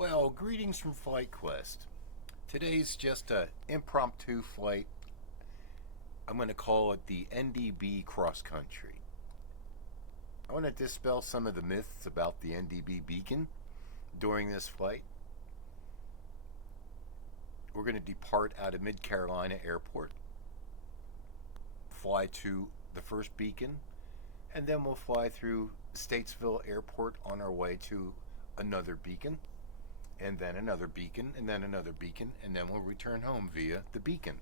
Well, greetings from Flight Quest. Today's just an impromptu flight. I'm going to call it the NDB cross country. I want to dispel some of the myths about the NDB Beacon during this flight. We're going to depart out of Mid-Carolina Airport, fly to the first beacon, and then we'll fly through Statesville Airport on our way to another beacon, and then another beacon, and then another beacon, and then we'll return home via the beacon.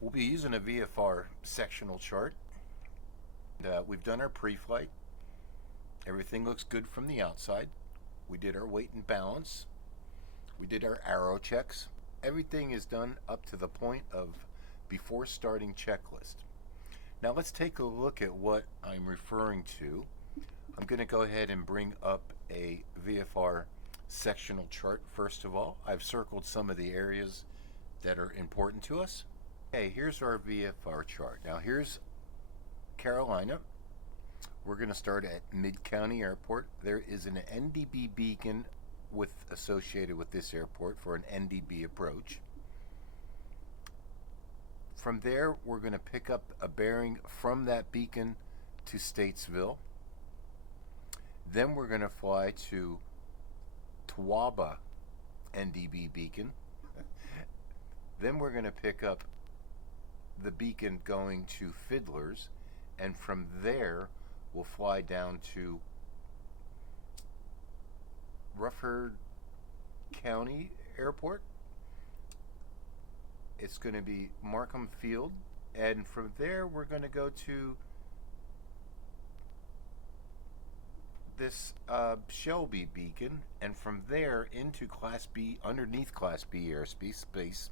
We'll be using a VFR sectional chart. We've done our pre-flight. Everything looks good from the outside. We did our weight and balance. We did our arrow checks. Everything is done up to the point of before starting checklist. Now let's take a look at what I'm referring to. I'm going to go ahead and bring up a VFR sectional chart first of all. I've circled some of the areas that are important to us. Okay, here's our VFR chart. Now here's Carolina. We're going to start at Mid-County Airport. There is an NDB beacon associated with this airport for an NDB approach. From there, we're going to pick up a bearing from that beacon to Statesville. Then we're going to fly to Tawaba NDB beacon. Then we're going to pick up the beacon going to Fiddlers, and from there we'll fly down to Rutherford County Airport. It's going to be Markham Field, and from there we're going to go to this Shelby beacon, and from there into Class B, underneath Class B airspace,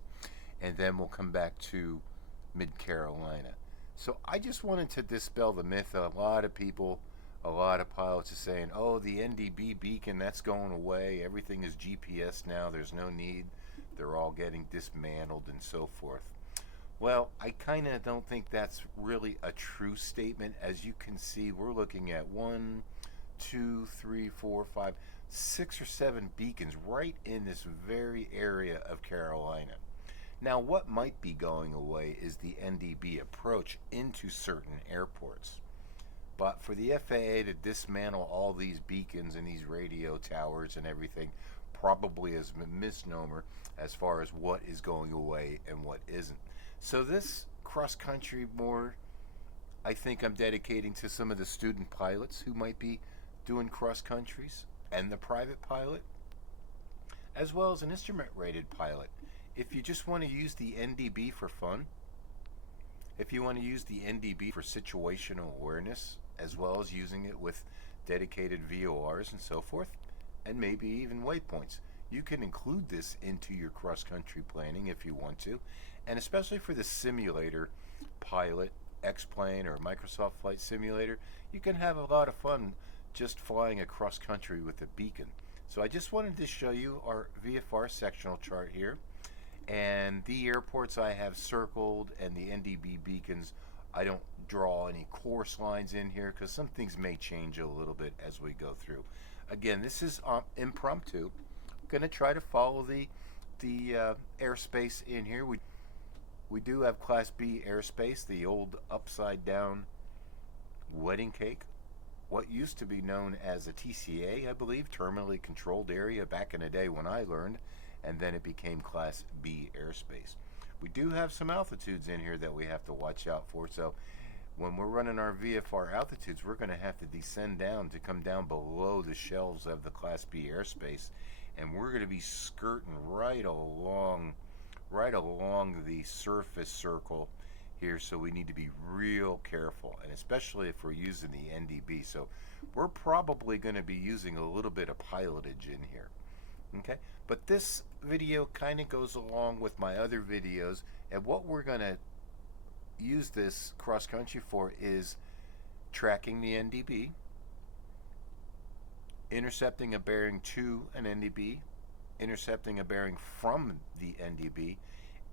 and then we'll come back to Mid-Carolina. So I just wanted to dispel the myth that a lot of people, a lot of pilots are saying, oh, the NDB beacon, that's going away, everything is GPS now, there's no need, they're all getting dismantled and so forth. Well, I kind of don't think that's really a true statement. As you can see, we're looking at 1, 2, 3, 4, 5, 6 or 7 beacons right in this very area of Carolina. Now, what might be going away is the NDB approach into certain airports. But for the FAA to dismantle all these beacons and these radio towers and everything probably is a misnomer as far as what is going away and what isn't. So this cross-country more, I think I'm dedicating to some of the student pilots who might be doing cross-countries, and the private pilot, as well as an instrument-rated pilot. If you just want to use the NDB for fun, if you want to use the NDB for situational awareness, as well as using it with dedicated VORs and so forth, and maybe even waypoints, you can include this into your cross-country planning if you want to, and especially for the simulator pilot, XPlane or Microsoft Flight Simulator, you can have a lot of fun just flying across country with a beacon. So I just wanted to show you our VFR sectional chart here, and the airports I have circled and the NDB beacons. I don't draw any course lines in here because some things may change a little bit as we go through. Again, this is impromptu. I'm going to try to follow the airspace in here. We do have Class B airspace, the old upside down wedding cake, what used to be known as a TCA, I believe, terminally controlled area back in the day when I learned, and then it became Class B airspace. We do have some altitudes in here that we have to watch out for, so when we're running our VFR altitudes, we're going to have to descend down to come down below the shelves of the Class B airspace, and we're going to be skirting right along the surface circle here, so we need to be real careful, and especially if we're using the NDB. So we're probably going to be using a little bit of pilotage in here. Okay, but this video kind of goes along with my other videos, and what we're going to use this cross country for is tracking the NDB, intercepting a bearing to an NDB, intercepting a bearing from the NDB,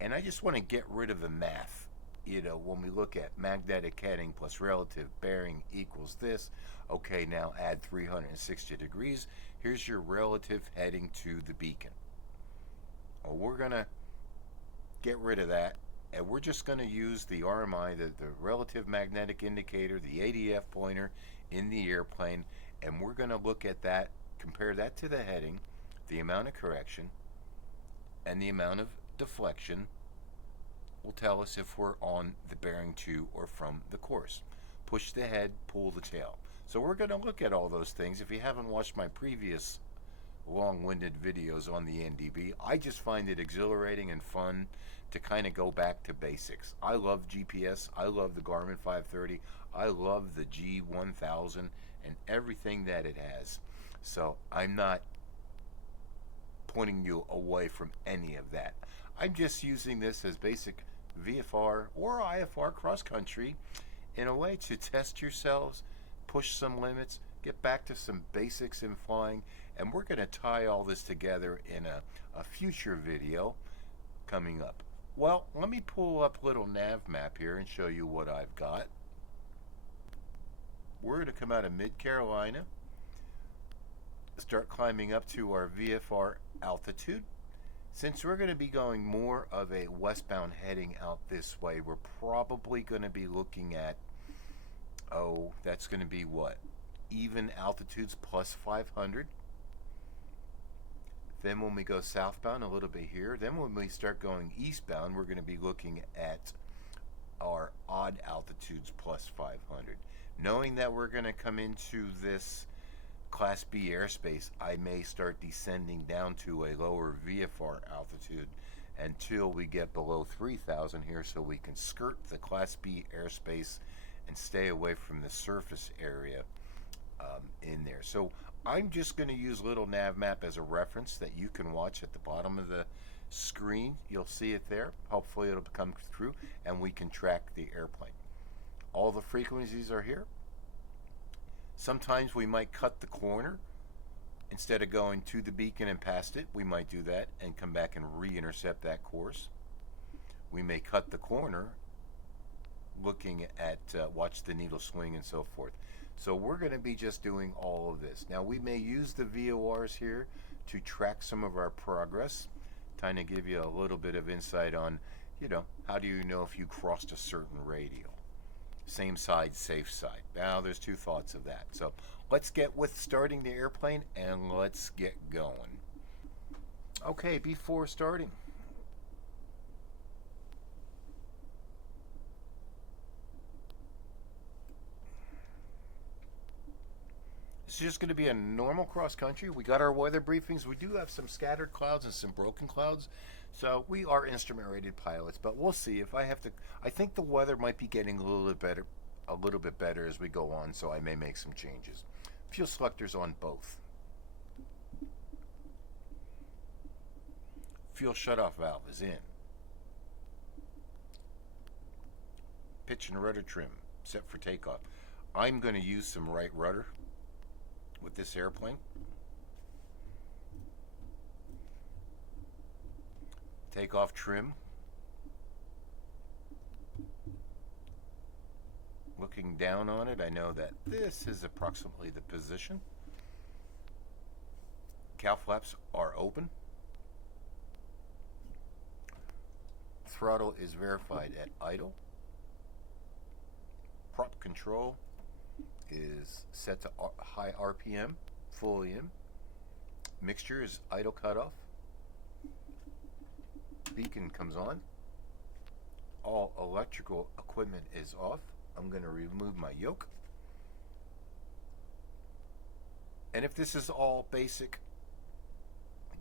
and I just want to get rid of the math. You know, when we look at magnetic heading plus relative bearing equals this, okay, now add 360 degrees Here's your relative heading to the beacon. Well, we're going to get rid of that, and we're just going to use the RMI, the relative magnetic indicator, the ADF pointer in the airplane, and we're going to look at that, compare that to the heading, the amount of correction, and the amount of deflection will tell us if we're on the bearing to or from the course. Push the head, pull the tail. So we're going to look at all those things. If you haven't watched my previous long-winded videos on the NDB, I just find it exhilarating and fun to kind of go back to basics. I love GPS. I love the Garmin 530. I love the G1000 and everything that it has. So I'm not pointing you away from any of that. I'm just using this as basic VFR or IFR cross-country in a way to test yourselves, push some limits, get back to some basics in flying, and we're going to tie all this together in a future video coming up. Well, let me pull up a little nav map here and show you what I've got. We're going to come out of mid-Carolina, start climbing up to our VFR altitude. Since we're going to be going more of a westbound heading out this way, we're probably going to be looking at, oh, that's going to be what? Even altitudes plus 500. Then when we go southbound a little bit here, then when we start going eastbound, we're going to be looking at our odd altitudes plus 500. Knowing that we're going to come into this Class B airspace, I may start descending down to a lower VFR altitude until we get below 3,000 here, so we can skirt the Class B airspace and stay away from the surface area in there. So I'm just going to use little nav map as a reference that you can watch at the bottom of the screen. You'll see it there. Hopefully it'll come through and we can track the airplane. All the frequencies are here. Sometimes we might cut the corner. Instead of going to the beacon and past it, we might do that and come back and re-intercept that course. We may cut the corner looking at watch the needle swing and so forth. So we're going to be just doing all of this. Now we may use the VORs here to track some of our progress, kind of give you a little bit of insight on, you know, how do you know if you crossed a certain radial? Same side, safe side. Now there's two thoughts of that. So let's get with starting the airplane and let's get going. Okay, before starting, it's just going to be a normal cross country. We got our weather briefings. We do have some scattered clouds and some broken clouds. So we are instrument rated pilots, but we'll see. If I have to, I think the weather might be getting a little bit better as we go on, so I may make some changes. Fuel selectors on both. Fuel shutoff valve is in. Pitch and rudder trim set for takeoff. I'm going to use some right rudder with this airplane. Takeoff trim. Looking down on it, I know that this is approximately the position. Cow flaps are open. Throttle is verified at idle. Prop control is set to high RPM, fully in. Mixture is idle cutoff. Beacon comes on. All electrical equipment is off. I'm going to remove my yoke. And if this is all basic,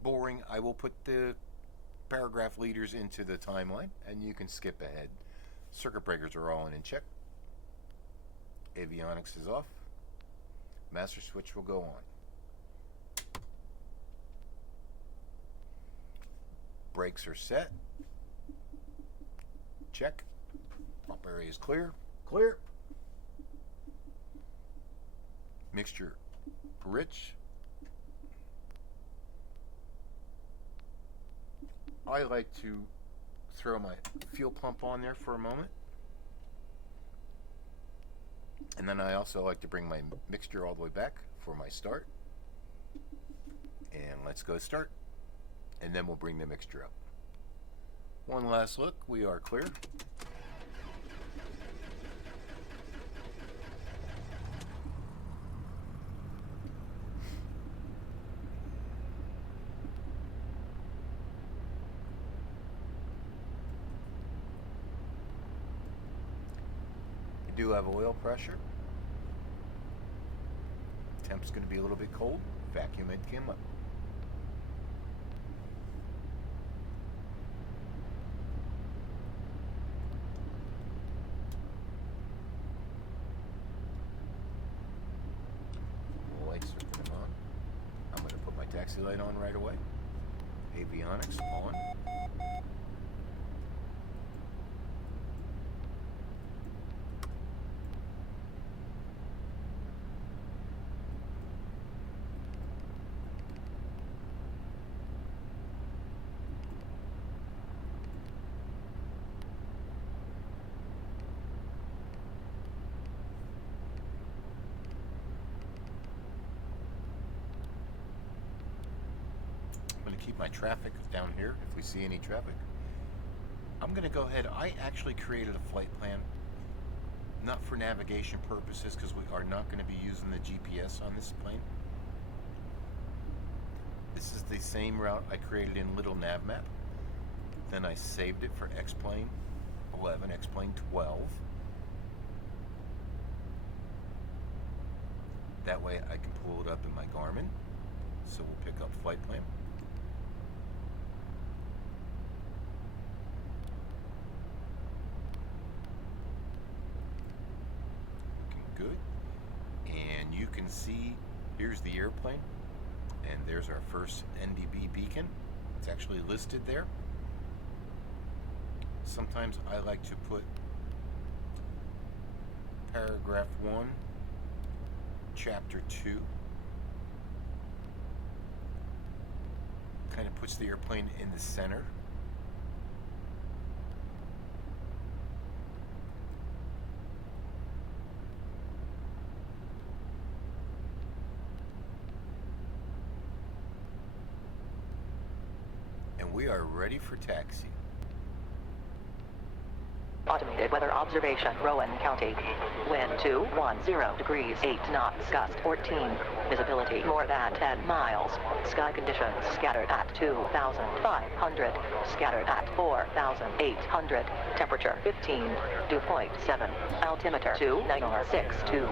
boring, I will put the paragraph leaders into the timeline and you can skip ahead. Circuit breakers are all in check. Avionics is off. Master switch will go on. Brakes are set. Check. Prop area is clear. Clear. Mixture rich. I like to throw my fuel pump on there for a moment. And then I also like to bring my mixture all the way back for my start. And let's go start. And then we'll bring the mixture up. One last look. We are clear. Do have oil pressure. Temp's going to be a little bit cold. Vacuum it came up. Lights are going on. I'm going to put my taxi light on right away. Avionics on. Keep my traffic down here if we see any traffic. I'm going to go ahead. I actually created a flight plan, not for navigation purposes, because we are not going to be using the GPS on this plane. This is the same route I created in Little Nav Map. Then I saved it for X-Plane 11, X-Plane 12. That way I can pull it up in my Garmin. So we'll pick up flight plan. Good. And you can see here's the airplane, and there's our first NDB Beacon. It's actually listed there. Sometimes I like to put paragraph 1, chapter 2. Kind of puts the airplane in the center. We are ready for taxi. Automated weather observation, Rowan County. Wind 210 degrees, 8 knots, gust 14. Visibility more than 10 miles. Sky conditions scattered at 2,500. Scattered at 4,800. Temperature 15. Dew point 7. Altimeter 2962.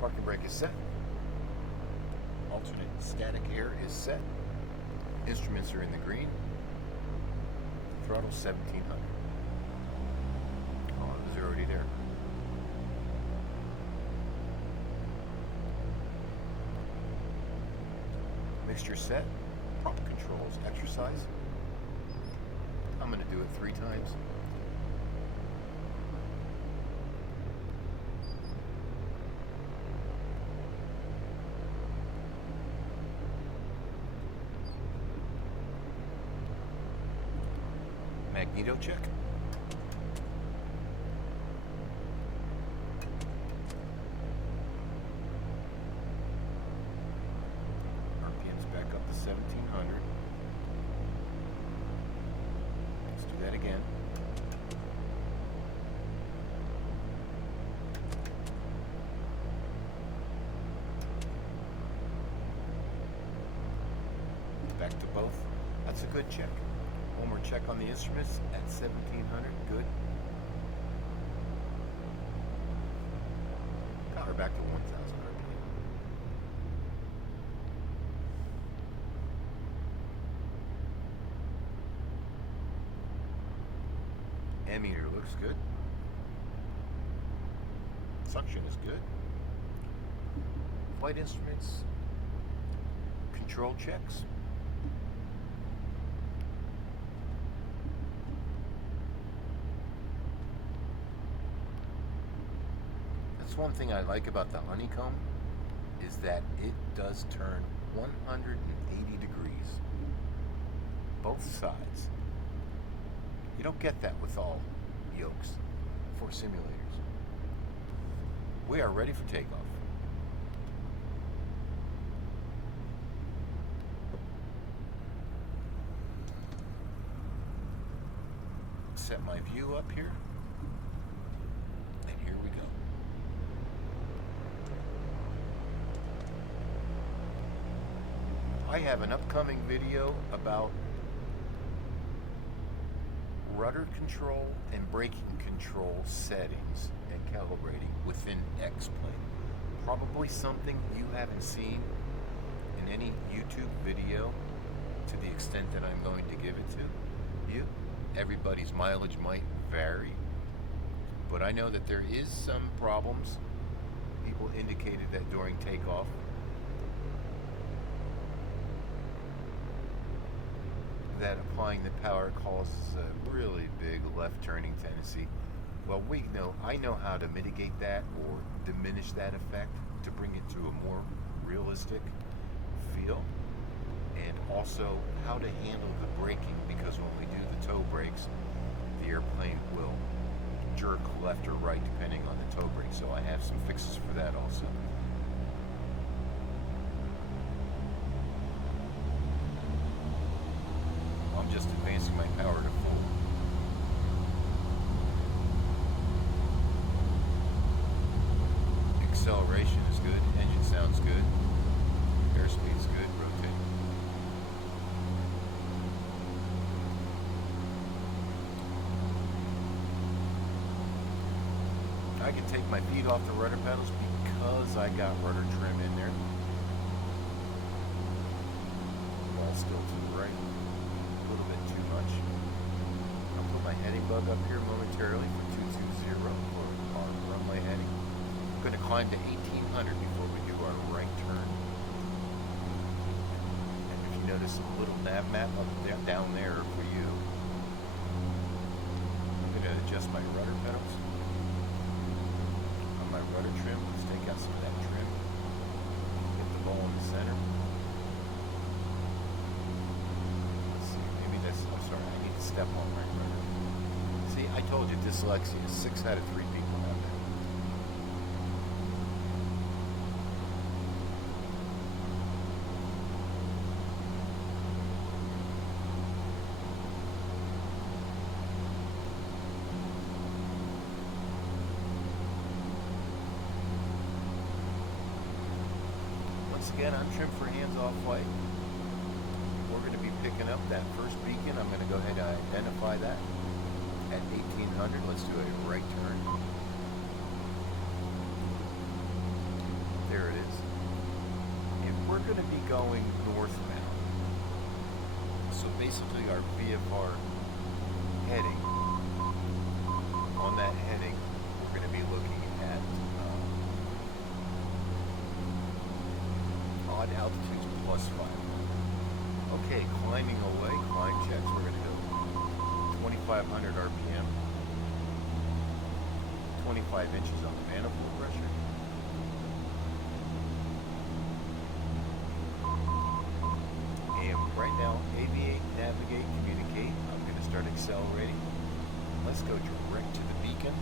Parking brake is set. Alternate static air is set. Instruments are in the green. Throttle 1700. Oh, it was already there. Mixture set. Prop controls exercise. I'm going to do it 3 times. Magneto check. RPM's back up to 1700. Let's do that again. Back to both. That's a good check. One more check on the instruments at 1700. Good. Got her back to 1000 RPM. Ammeter looks good. Suction is good. Flight instruments, control checks. That's one thing I like about the Honeycomb, is that it does turn 180 degrees, both sides. You don't get that with all Yokes for simulators. We are ready for takeoff. Set my view up here, and here we go. I have an upcoming video about rudder control and braking control settings and calibrating within X-Plane. Probably something you haven't seen in any YouTube video to the extent that I'm going to give it to you. Everybody's mileage might vary, but I know that there is some problems. People indicated that during takeoff, that applying the power causes a really big left turning tendency. Well, I know how to mitigate that or diminish that effect to bring it to a more realistic feel, and also how to handle the braking, because when we do the toe brakes, the airplane will jerk left or right depending on the toe brake. So I have some fixes for that also. I'm just advancing my power to full. Acceleration is good, engine sounds good, airspeed is good, rotate. I can take my feet off the rudder pedals because I got rudder trim in there. Ball still to the right. A little bit too much. I'll put my heading bug up here momentarily for 220 for our runway heading. I'm going to climb to 1800 before we do our right turn. And if you notice a little nav map up there, down there for you, I'm going to adjust my rudder pedals on my rudder trim. Let's take out some of that trim. Hit the ball in the center. I need to step on my rudder. See, I told you dyslexia. 6 out of 3 people have that. Once again, I'm trimmed for hands-off flight. We're going to be picking up that first beacon. I'm going to go ahead and identify that at 1800. Let's do a right turn. There it is. And we're going to be going northbound. So basically our VFR heading, on that heading, we're going to be looking at odd altitudes plus 5. Okay, climbing away, climb checks, we're going to go 2,500 RPM, 25 inches on the manifold pressure. And right now, aviate, navigate, communicate. I'm going to start accelerating. Let's go direct to the beacon.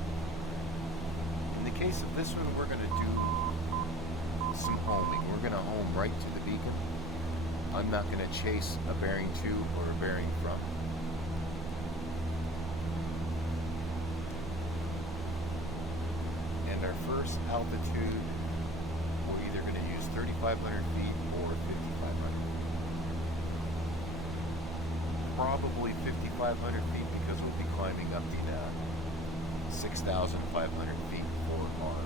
In the case of this one, we're going to do some homing. We're going to home right to the beacon. I'm not going to chase a bearing to or a bearing from. And our first altitude, we're either going to use 3,500 feet or 5,500. Probably 5,500 feet because we'll be climbing up the 6,500 feet for our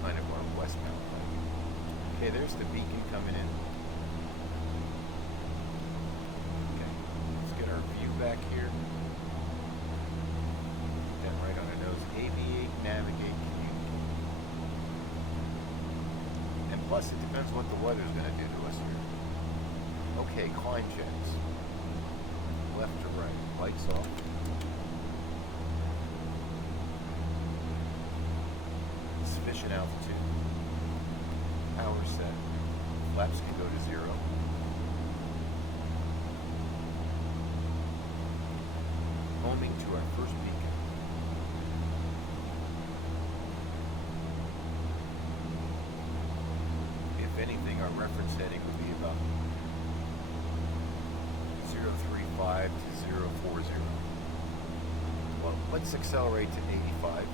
kind of our westbound flight. Okay, there's the beacon coming in. Back here. Plus, it depends what the weather's going to do to us here. Okay, climb checks. Left to right. Lights off. Sufficient altitude. Power set. Flaps can go to 0. Homing to our first beacon. If anything, our reference heading would be about 035 to 040. Well, let's accelerate to 85.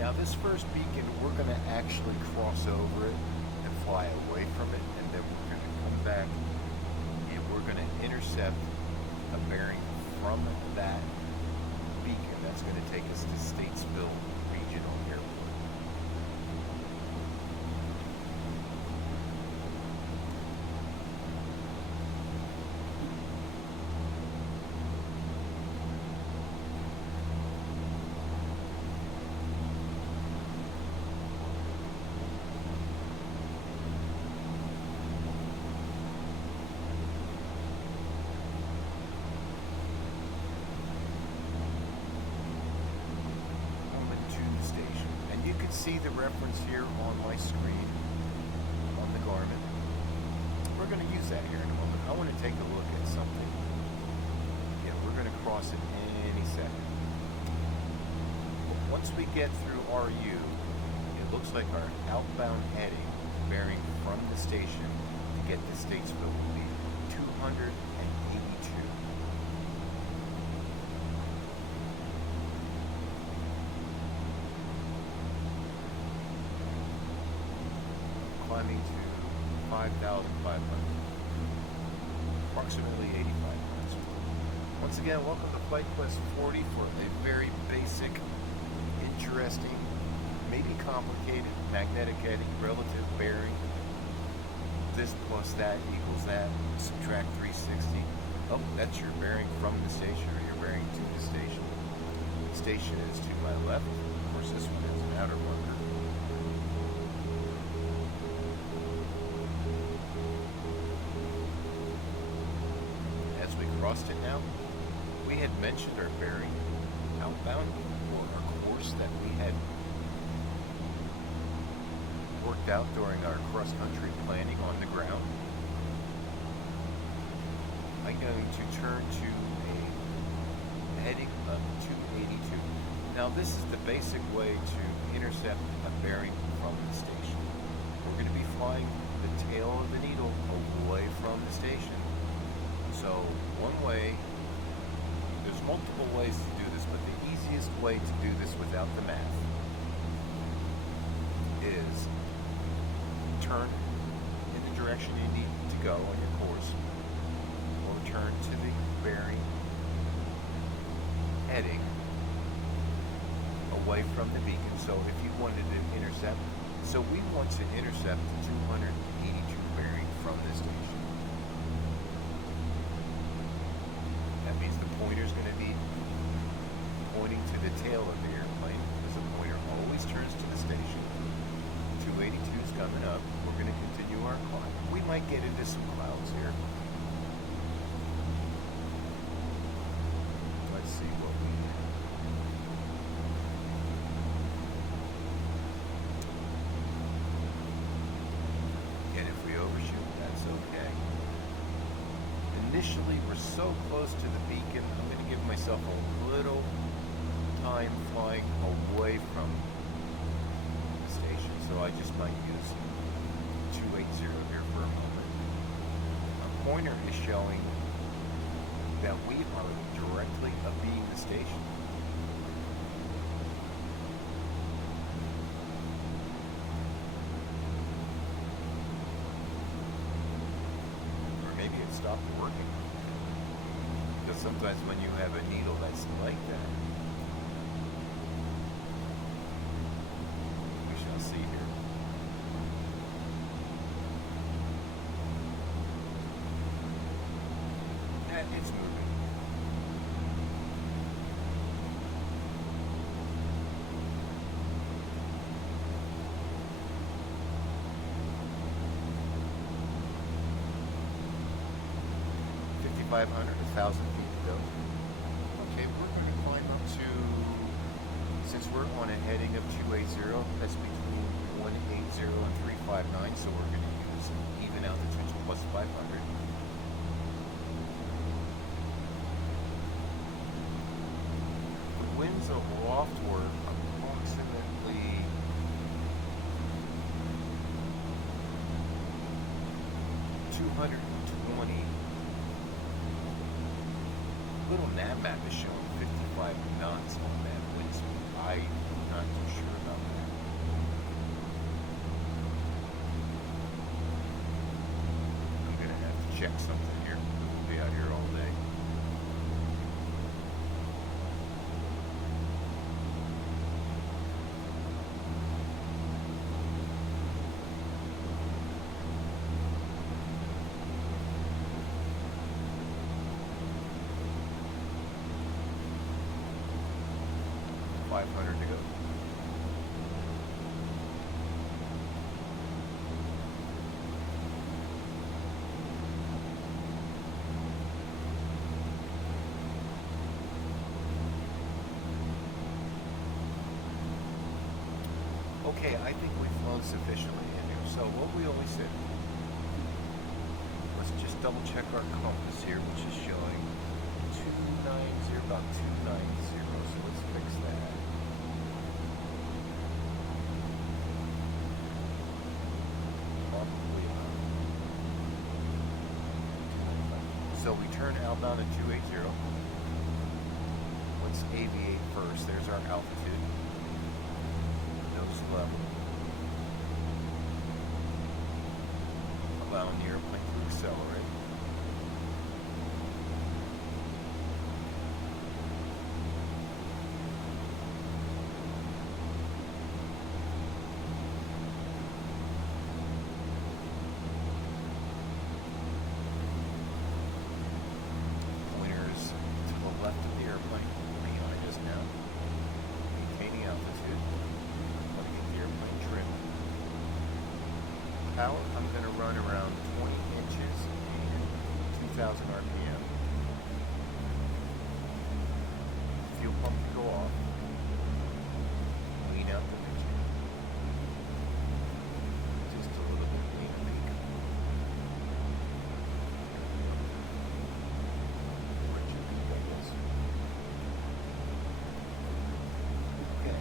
Now this first beacon, we're going to actually cross over it and fly away from it, and then we're going to come back and we're going to intercept a bearing from that beacon. That's going to take us to Statesville Regional Airport. See the reference here on my screen on the Garmin. We're going to use that here in a moment. I want to take a look at something. Yeah, we're going to cross it any second. Once we get through RU, it looks like our outbound heading bearing from the station to get to Statesville will be 282. Climbing to 5,500, approximately 85 miles. Once again, welcome to Flight Quest 40 for a very basic, interesting, maybe complicated magnetic heading, relative bearing. This plus that equals that. Subtract 360. Oh, that's your bearing from the station, or your bearing to the station. The station is to my left. Of course, this one is an outer bunker. Crossed it now. We had mentioned our bearing outbound, or our course that we had worked out during our cross-country planning on the ground. I'm going to turn to a heading of 282. Now this is the basic way to intercept a bearing from the station. We're going to be flying the tail of the needle away from the station. So one way, there's multiple ways to do this, but the easiest way to do this without the math is turn in the direction you need to go on your course, or turn to the bearing heading away from the beacon. So if you wanted to intercept, so we want to intercept the 282 bearing from the station. That means the pointer is going to be pointing to the tail of the airplane, because the pointer always turns to the station. 282 is coming up. We're going to continue our climb. We might get into some clouds here. Let's see what we have. And if we overshoot, that's okay. Initially, we're so close to the beacon, I'm going to give myself a little time flying away from the station, so I just might use 280 here for a moment. Our pointer is showing that we are directly abeam the station. stopped working. Because sometimes when you have a needle that's like that, we shall see here. And it's moving. $5,500, 1,000 feet to go. Okay, we're going to climb up to, since we're on a heading of 280, that's between 180 and 359, so we're going to use even altitudes plus 500. The winds aloft were approximately 220. Little nav map is showing 55 knots on that wind speed. I'm not too sure about that. I'm gonna have to check something here. We'll be out here all day. $500 to go. Okay, I think we've flown sufficiently in here. So what we always said, let's just double check our compass here, which is showing 290, about 290. So let's fix that. Probably so we turn outbound at 280. Let's aviate first. There's our altitude. Nose level. Allowing the airplane to accelerate. Power, I'm going to run around 20 inches and 2,000 RPM. Fuel pump to go off. Lean out the engine. Just a little bit lean and leak. Okay.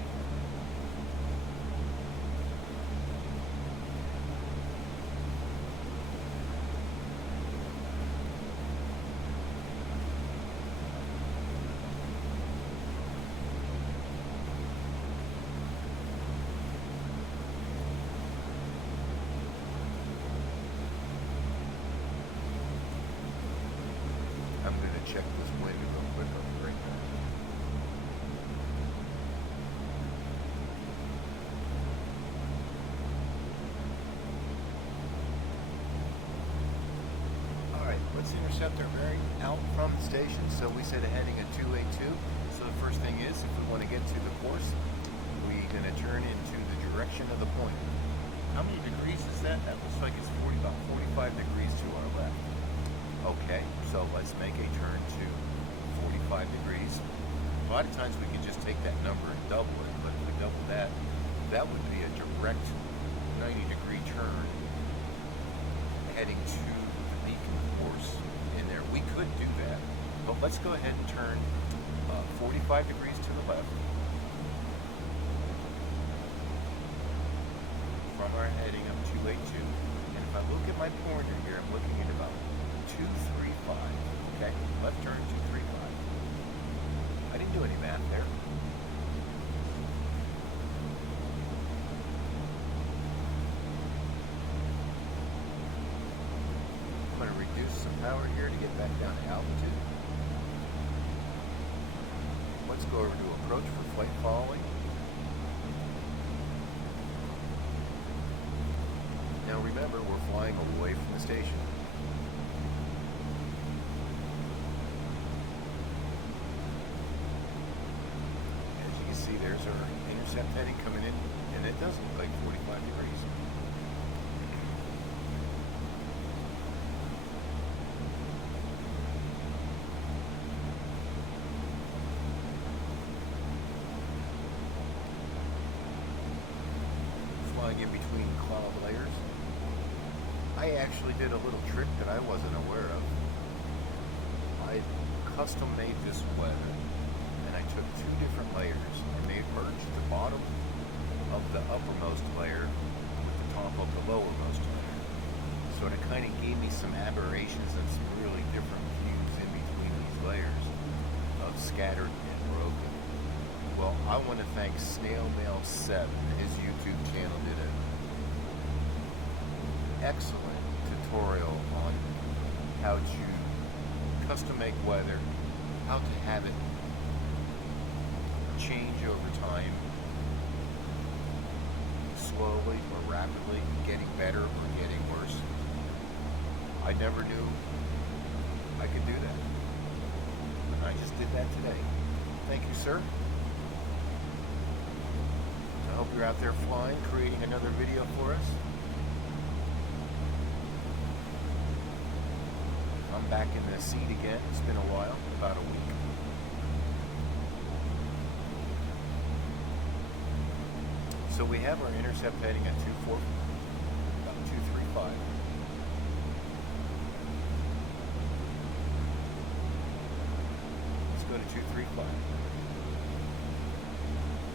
Check this wind real quick. I'll be right back. Alright, let's intercept our bearing out from the station. So we said a heading of 282. So the first thing is, if we want to get to the course, we're going to turn into the direction of the point. How many degrees is that? That looks like it's about 45 degrees to our left. Okay, so let's make a turn to 45 degrees. A lot of times we can just take that number and double it, but if we double that, that would be a direct 90-degree turn heading to the beacon course in there. We could do that, but let's go ahead and turn 45 degrees to the left from our heading of 282. And if I look at my pointer here, I'm looking at about 235. Okay, left turn 235. I didn't do any math there. I'm going to reduce some power here to get back down to altitude. Let's go over to approach for flight following. Now remember, we're flying away from the station. As you can see, there's our intercept heading coming in, and it does look like 45 degrees. Flying in between cloud layers. I actually did a little trick that I wasn't aware of. I custom made this weather, and I took two different layers and they merged the bottom of the uppermost layer with the top of the lowermost layer. So it kind of gave me some aberrations and some really different views in between these layers of scattered and broken. Well, I want to thank Snail Mail 7. His YouTube channel did an excellent tutorial on how to custom make weather, how to have it change over time, slowly or rapidly, getting better or getting worse. I never knew I could do that. And I just did that today. Thank you, sir. I hope you're out there flying, creating another video for us. I'm back in the seat again. It's been a while, about a week. So we have our intercept heading at 24, about 235. Let's go to 235.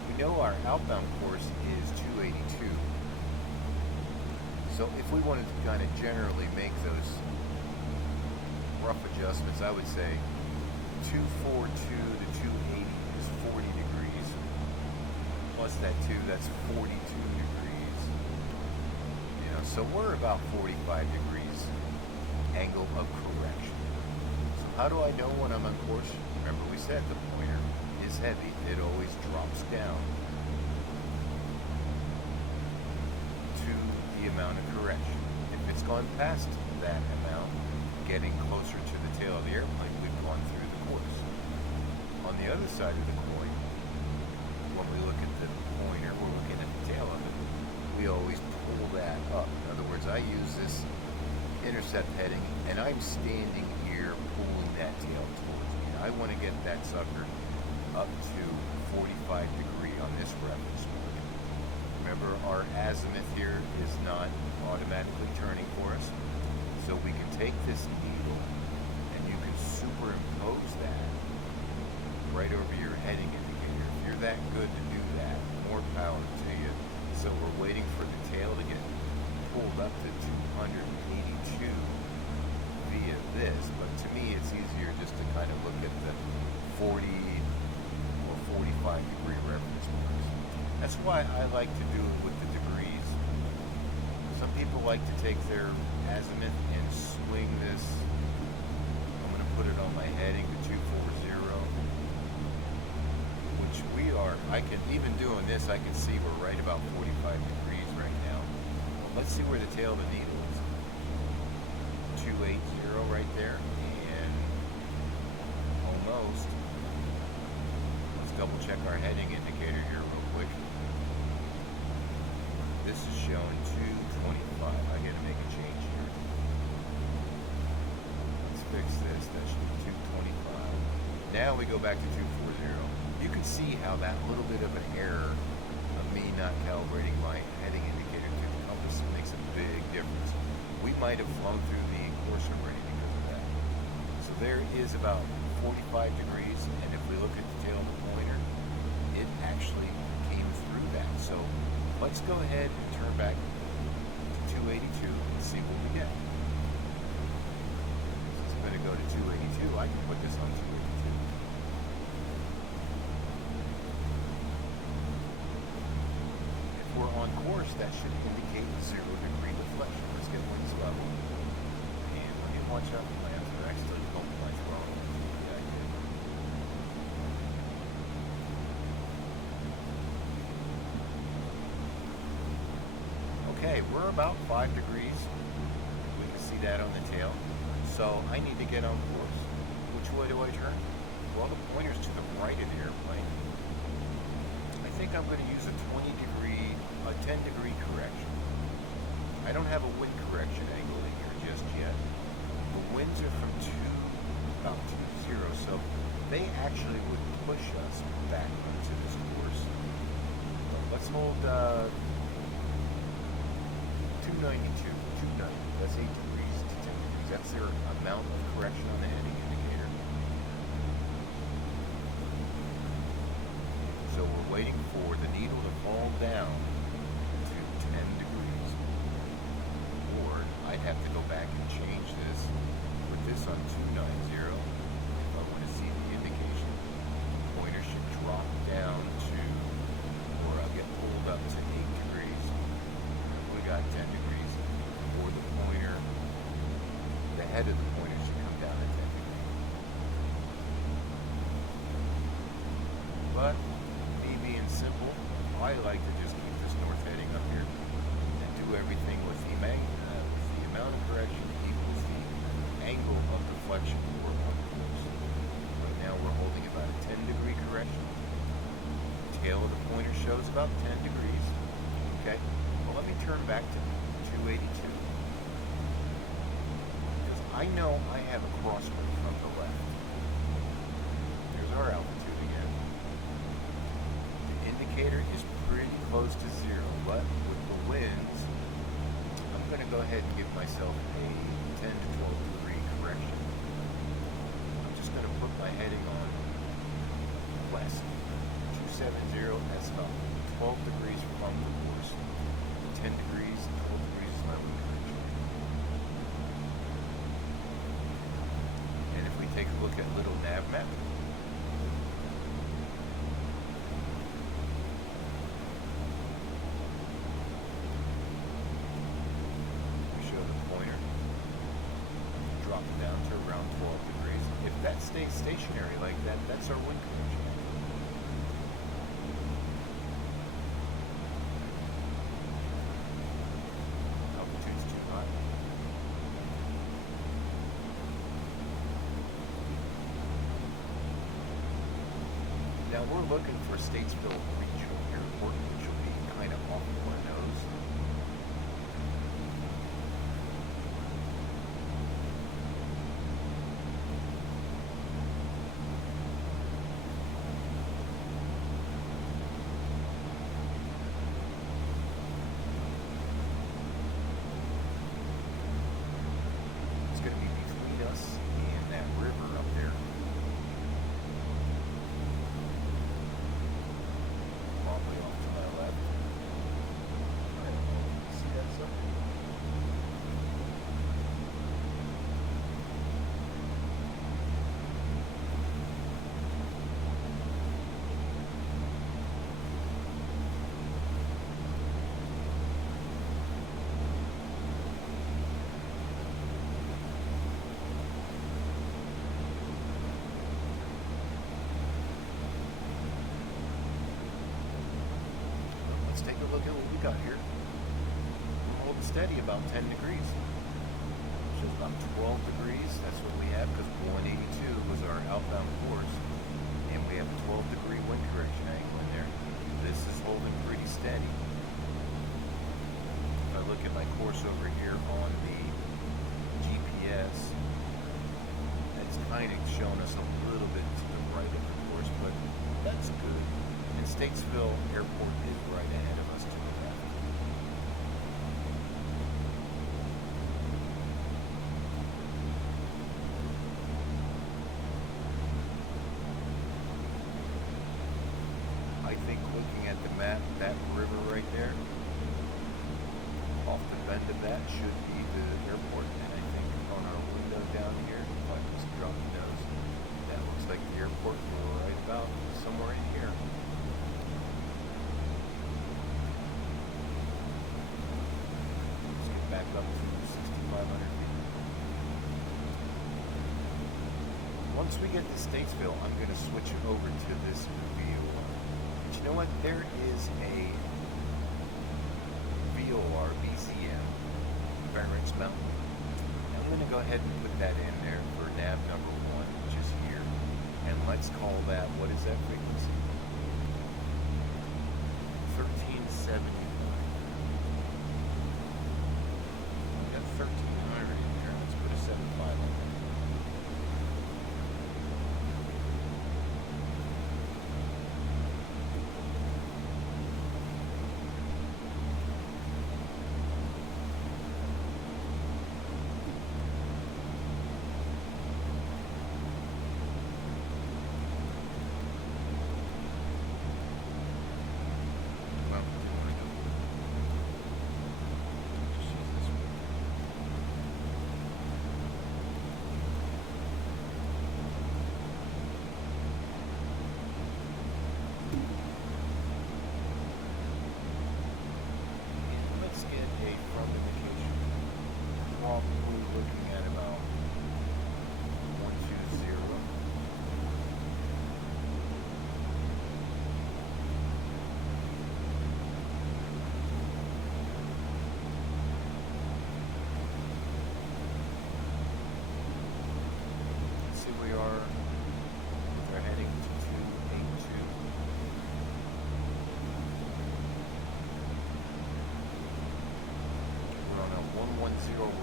We know our outbound course is 282. So if we wanted to kind of generally make those rough adjustments, I would say 242 to 280 is 40 degrees. Plus that 2, that's 42 degrees. You know, so we're about 45 degrees angle of correction. So how do I know when I'm on course? Remember we said the pointer is heavy. It always drops down to the amount of correction. If it's gone past that amount, getting closer to the tail of the airplane, we've gone through the course. On the other side of the coin, when we look at the pointer, we're looking at the tail of it, we always pull that up. In other words, I use this intercept heading, and I'm standing here pulling that tail towards me. I want to get that sucker up to 45 degree on this reference point. Remember, our azimuth here is not automatically turning for us. So we can take this needle and you can superimpose that right over your heading indicator. If you're that good to do that, more power to you. So we're waiting for the tail to get pulled up to 282 via this, but to me it's easier just to kind of look at the 40 or 45 degree reference points. That's why I like to do it with the degrees. Some people like to take their azimuth and swing this. I'm going to put it on my heading to 240, which we are. I can, even doing this, I can see we're right about 45 degrees right now. Let's see where the tail of the needle is. 280 right there, and almost. Let's double check our heading indicator here real quick. This is showing 225. I got to make a change here. Let's fix this. That should be 225. Now we go back to 240. You can see how that little bit of an error of me not calibrating my heading indicator to the compass makes a big difference. We might have flown through the course already because of that. So there is about 45 degrees, and if we look at the tail of the pointer, it actually came through that. So let's go ahead and turn back to 282 and see what we get. Since I'm going to go to 282, I can put this on 282. If we're on course, that should indicate 0 degree deflection. Let's get wings level. And when you want watch out for my after actually don't my throttle. Yeah, I did. Okay, we're about 5 degrees. We can see that on the tail. So I need to get on course. Which way do I turn? Well, the pointer's to the right of the airplane. I think I'm going to use a 10 degree correction. I don't have a wind correction angle in here just yet. The winds are from about 20, so they actually would push us back onto this course. But let's hold 292, 290. That's 8 degrees to 10 degrees. That's their amount of correction on the heading indicator. So we're waiting for the needle to fall down to 10 degrees. Or I'd have to go back and change this, put this on 290 if I want to see the indication. The pointer should drop down to, or I'll get pulled up to 8 degrees. We got 10 degrees. Or the pointer, the head of the pointer should come down at 10 degrees. But me being simple, I like to just keep this north heading up here and do everything with the amount of correction equals the angle of deflection we're on course. Right now we're holding about a 10 degree correction. Tail of the pointer shows about 10 degrees. Okay, well let me turn back to 282. Because I know I have a crosswind from the left. There's our altitude again. The indicator is pretty close to 0, but with the winds, I'm going to go ahead and give myself a 10 to 12 degree correction. I'm just going to put my heading on west. 270, that's about 12 degrees from the course. 10 degrees, 12 degrees is my wind correction. And if we take a look at little nav map, down to around 12 degrees. If that stays stationary like that, that's our wind correction. Altitude's too high. Now we're looking for Statesville Regional Airport, which will be kind of off of our nose. Take a look at what we got here. We're holding steady about 10 degrees. Shows about 12 degrees. That's what we have because 182 was our outbound course. And we have a 12 degree wind correction angle in there. This is holding pretty steady. If I look at my course over here on the GPS, it's kind of showing us a little bit to the right of the course, but that's good. And Statesville Airport is right ahead of us to the left. I think looking at the map, that river right there, off the bend of that should be the airport. And I think on our window down here, if I just drop the nose, that looks like the airport. We're right about somewhere in here. once we get to Statesville, I'm going to switch over to this VOR. But you know what? There is a VOR, BCM, Barrett's Mountain. I'm going to go ahead and put that in there for nav number 1, which is here. And let's call that, what is that frequency? 1379. We got 1300 in there. Let's put a 75 on there.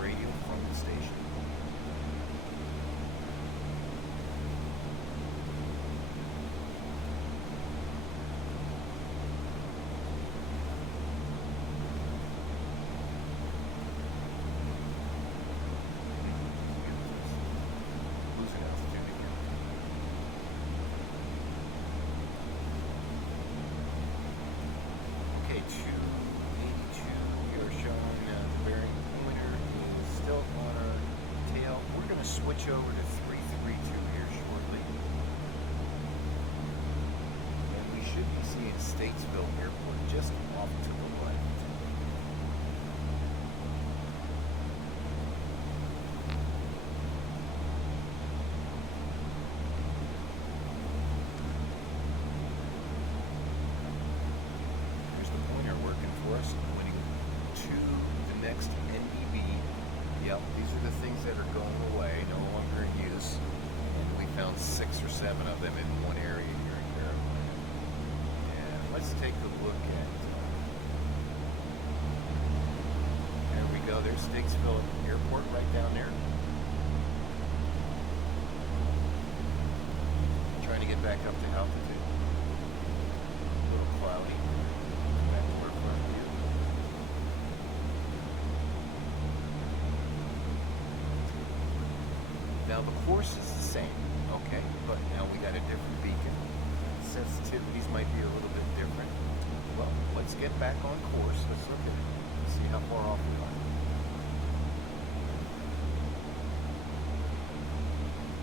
Radio from the station. Losing altitude again. Okay, 282. We are showing the bearing pointer is still on our tail. We're going to switch over to 332 here shortly. And we should be seeing Statesville Airport just off to the left. Here's the pointer working for us, pointing to the next NDB. Yep, these are the things that are going away, no longer in use. And we found 6 or 7 of them in one area here in Carolina. And let's take a look at. There we go. There's Statesville Airport right down there. Trying to get back up to altitude. A little cloudy. Back to our front view. Now the course is the same, okay, but now we got a different beacon. Sensitivities might be a little bit different. Well, let's get back on course. Let's look at it. Let's see how far off we are.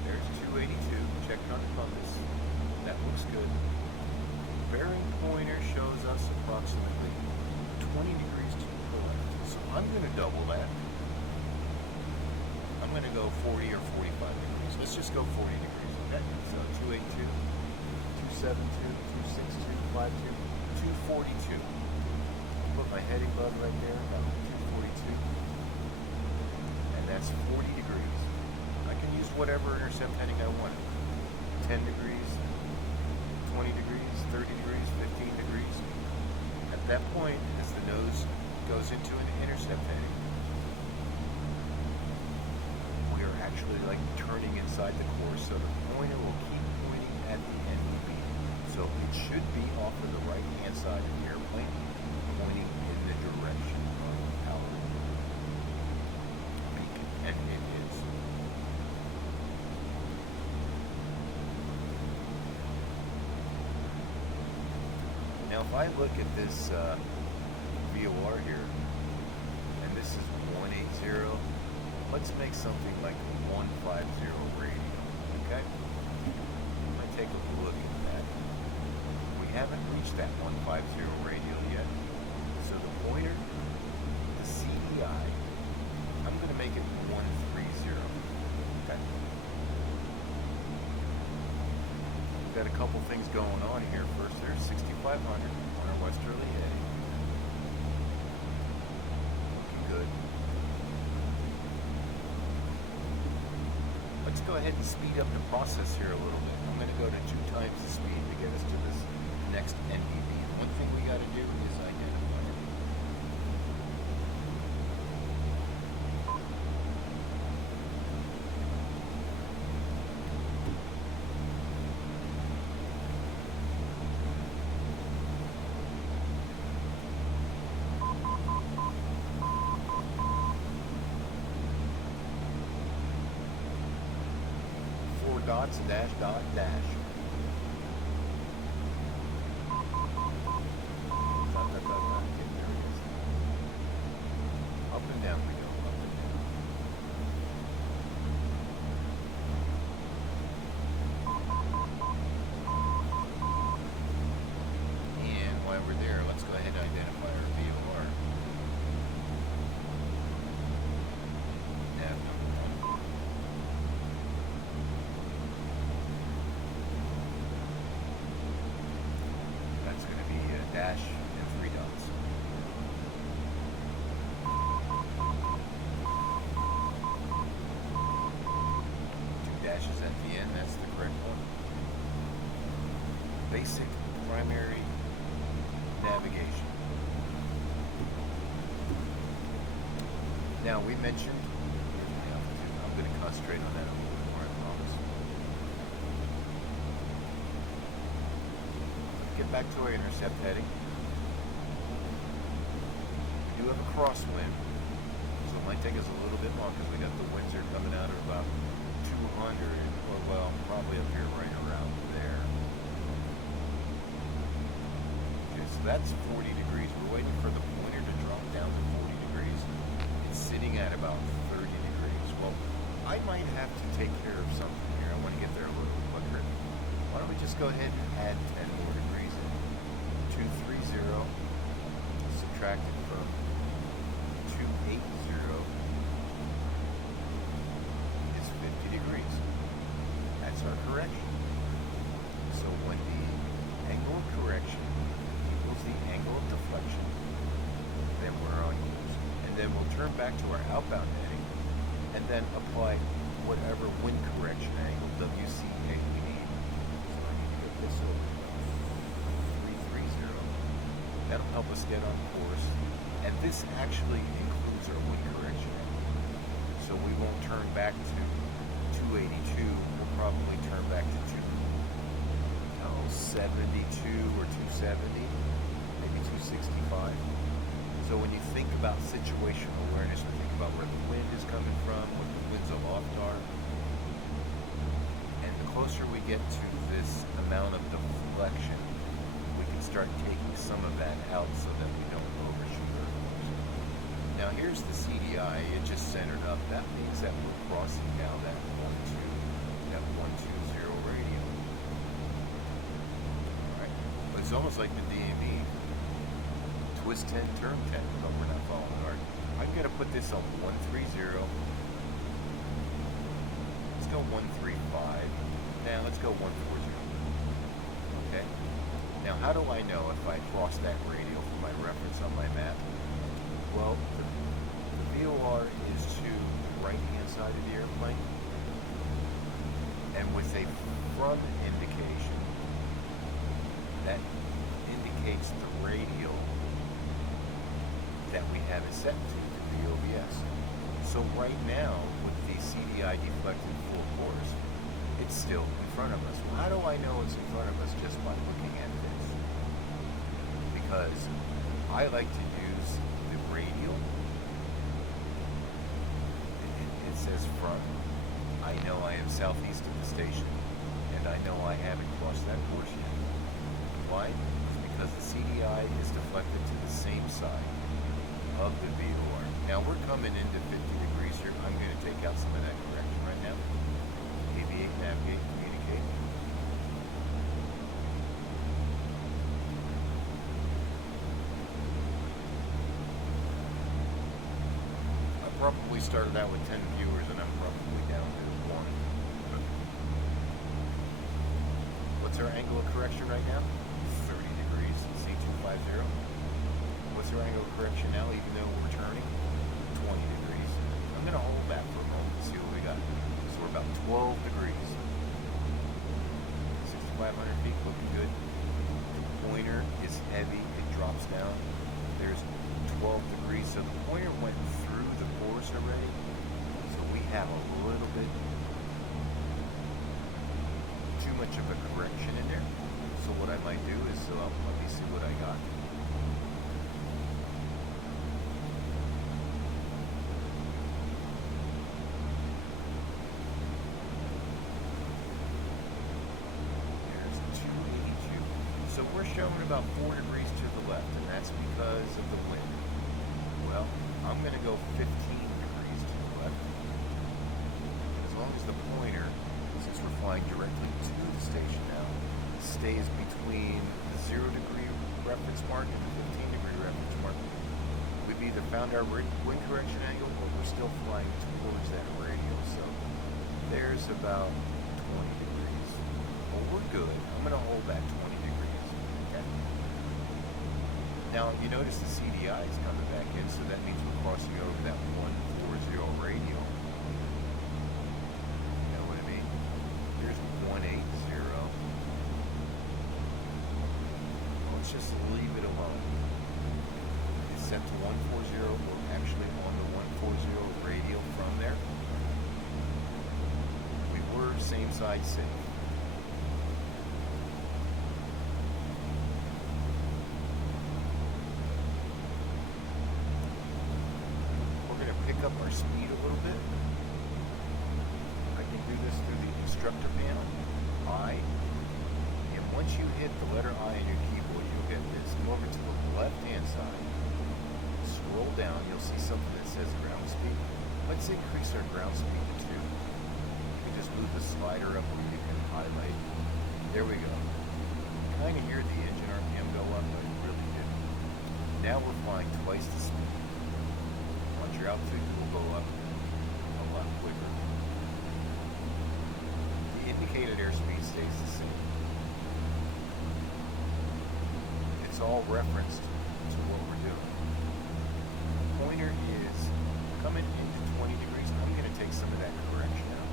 There's 282. Checked our compass. That looks good. Bearing pointer shows us approximately 20 degrees to the left. So I'm going to double that. I'm going to go 40 or 45 degrees. Let's just go 40 degrees, okay? So 282, 272, 262, 52, 242. Put my heading bug right there, about 242. And that's 40 degrees. I can use whatever intercept heading I want. 10 degrees, 20 degrees, 30 degrees, 15 degrees. At that point, as the nose goes into an intercept heading, we are actually like turning inside the course, so the pointer will keep pointing at the NDB. So it should be off of the right-hand side of the airplane, pointing in the direction of our beacon, and it is. Now, if I look at this VOR here, and this is 180, let's make something like a 150 radio, okay? I'm going to take a look at that. We haven't reached that 150 radio yet, so the pointer, the CDI, I'm going to make it 130, okay? got a couple things going on here. First, there's 6,500 on our westerly A. Looking good. Let's go ahead and speed up the process here a little bit. I'm going to go to 2 times the speed to get us to this next NDB. One thing we got to do is identify it. Dots, dash, dot, dash. Dot, dot, dot, dot. Okay, there it is. Up and down we go, up and down. And while we're there, let's go ahead and identify our VOR. Nav number 1. That's going to be a dash and 3 dots. Two dashes at the end, that's the correct one. Basic primary navigation. Now we mentioned, I'm going to concentrate on that a little bit more, I promise. Get back to our intercept heading. We do have a crosswind, so it might take us a little bit more because we got the winds are coming out at about 200, or well, probably up here right around there. Okay, so that's 40 degrees. We're waiting for the pointer to drop down to 40 degrees. It's sitting at about 30 degrees. Well, I might have to take care of something here. I want to get there a little quicker. Why don't we just go ahead and add 10 more degrees in? 230 subtracted from 280 is 50 degrees. That's our correction. So when the angle of correction equals the angle of deflection, then we're on use. And then we'll turn back to our outbound heading and then apply whatever wind correction angle, WCA, we need. So I need to get this over 330. That'll help us get on course. And this actually includes our wind correction angle. So we won't turn back to 282. We'll probably turn back to 272 or 270, maybe 265. So when you think about situational awareness, you think about where the wind is coming from, what the winds aloft are. And the closer we get to this amount of deflection, we can start taking some of that out so that we don't overshoot our course. Now here's the CDI, it just centered up. That means that we're crossing now that 120 radio. Alright, but it's almost like the DME. Twist 10, turn 10, but we're not following hard. I'm going to put this on 130. Let's go 135. Now let's go 140. Okay? Now how do I know if I cross that radial for my reference on my map? Well, the VOR is to the right-hand side of the airplane. And with a front indication, that indicates the radial that we have it set to the OBS. So right now, with the CDI deflected full course, it's still in front of us. Well, how do I know it's in front of us? Just by looking at this. Because I like to use the radial. It says front. I know I am southeast of the station, and I know I haven't crossed that course yet. Why? Because the CDI is deflected to the same side of the VOR. Now we're coming into 50 degrees here. I'm going to take out some of that correction right now. Aviate, navigate, communicate. I probably started out with 10 viewers and I'm probably down to 1. But What's our angle of correction right now? 30 degrees, C250. What's our angle of correction now, even though we're turning? 20 degrees. I'm going to hold back for a moment and see what we got. So we're about 12 degrees. 6,500 feet, looking good. The pointer is heavy, it drops down. There's 12 degrees, so the pointer went through the course already. So we have a little bit too much of a correction in there. So what I might do is, let me see what I got. There's 282. So we're showing about 4 degrees to the left, and that's because of the wind. Well, I'm going to go 15 degrees to the left. As long as the pointer, since we're flying directly to the station now, stays between the 0 degree reference mark and the 15 degree reference mark, we've either found our wind correction angle or we're still flying towards that radial. So there's about 20 degrees. Well, we're good. I'm going to hold back 20 degrees. Okay. Now, you notice the CDI is coming back in, so that means we're crossing over that 140 radial. Just leave it alone. It's set to 140. We're actually on the 140 radial from there. We were same side safe. We're going to pick up our speed a little bit. I can do this through the instructor panel. I. And once you hit the letter I in your keyboard, you'll get this. Go over to the left-hand side. Scroll down. You'll see something that says ground speed. Let's increase our ground speed to 2. You can just move the slider up where you can highlight. There we go. Kind of hear the engine RPM go up, but it really didn't. Now we're flying twice the speed. Once your altitude will go up a lot quicker. The indicated airspeed stays the same. It's all referenced to what we're doing. The pointer is coming into 20 degrees. I'm going to take some of that correction out.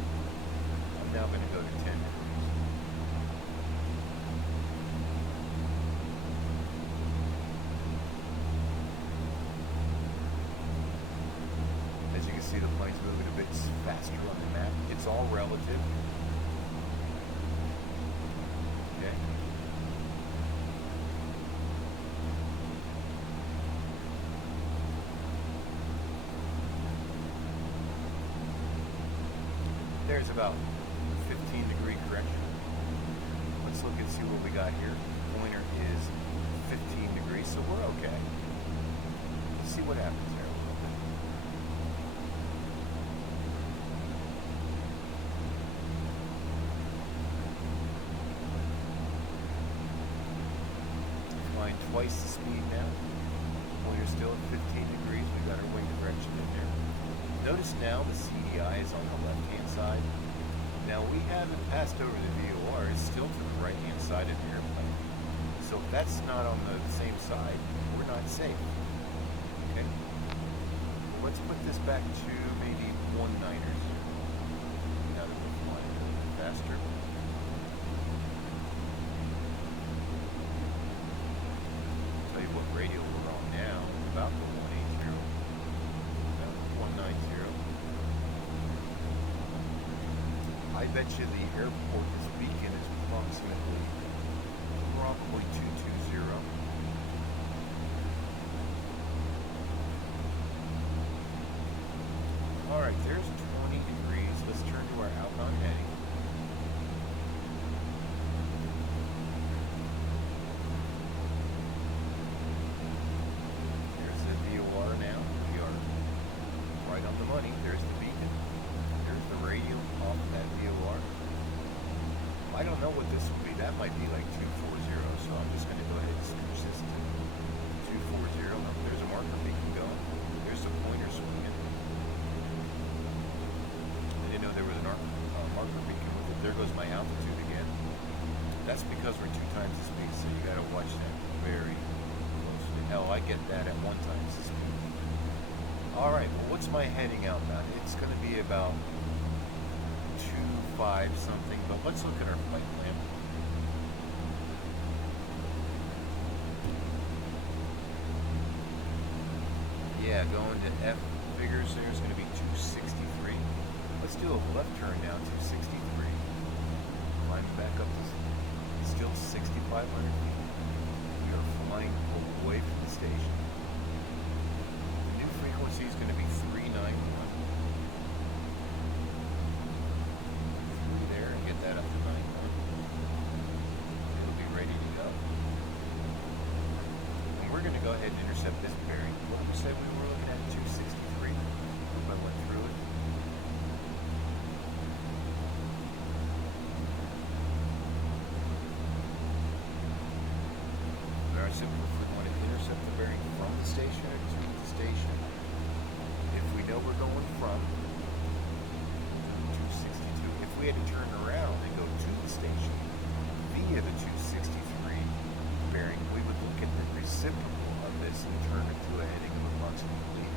I'm now going to go to 10 degrees. As you can see, the plane's moving a bit faster on the map. It's all relative. Okay. There's about 15 degree correction. Let's look and see what we got here. Pointer is 15 degrees, so we're okay. Let's see what happens there a little bit. Flying twice the speed now. Pointer's still at 15 degrees. We got our wing direction in there. Notice now the CDI is on the left-hand side. Now we haven't passed over the VOR. It's still to the right-hand side of the airplane. So if that's not on the same side, we're not safe. Okay? Well, let's put this back to maybe 1-9ers. Now that we're flying a little bit faster. Tell you what radial we're on now. About the 180. About 190. I bet you the airport, this beacon, is approximately probably 220. Alright, there's 20 degrees. Let's turn to our outbound heading. There's the VOR now. We are right on the money. There's the beacon. There's the radio off that VOR. I don't know what this will be. That might be like 240, so I'm just going to go ahead and switch this to 240. Oh, there's a marker beacon going. There's a pointer swinging. I didn't know there was a marker beacon with it. There goes my altitude again. That's because we're 2 times the speed, so you gotta watch that very closely. Hell, I get that at 1 times the speed. Alright, well what's my heading outbound? It's gonna be about 2.5 something, but let's look at our flight plan. Yeah, going to F figures there is going to be 263. Let's do a left turn now, 263. Climbing back up to still 6,500 feet. We are flying away from the station. The new frequency is going to be 391. 3 there, and get that up to 91. It'll be ready to go. And we're going to go ahead and intercept this bearing. What we said we were looking at 263. Hope I went through it. Very simple. If we want to intercept the bearing from the station or to the station, if we know we're going from 262, if we had to turn around and go to the station via the 263 bearing, we would look at the reciprocal of this and turn it to a heading of approximately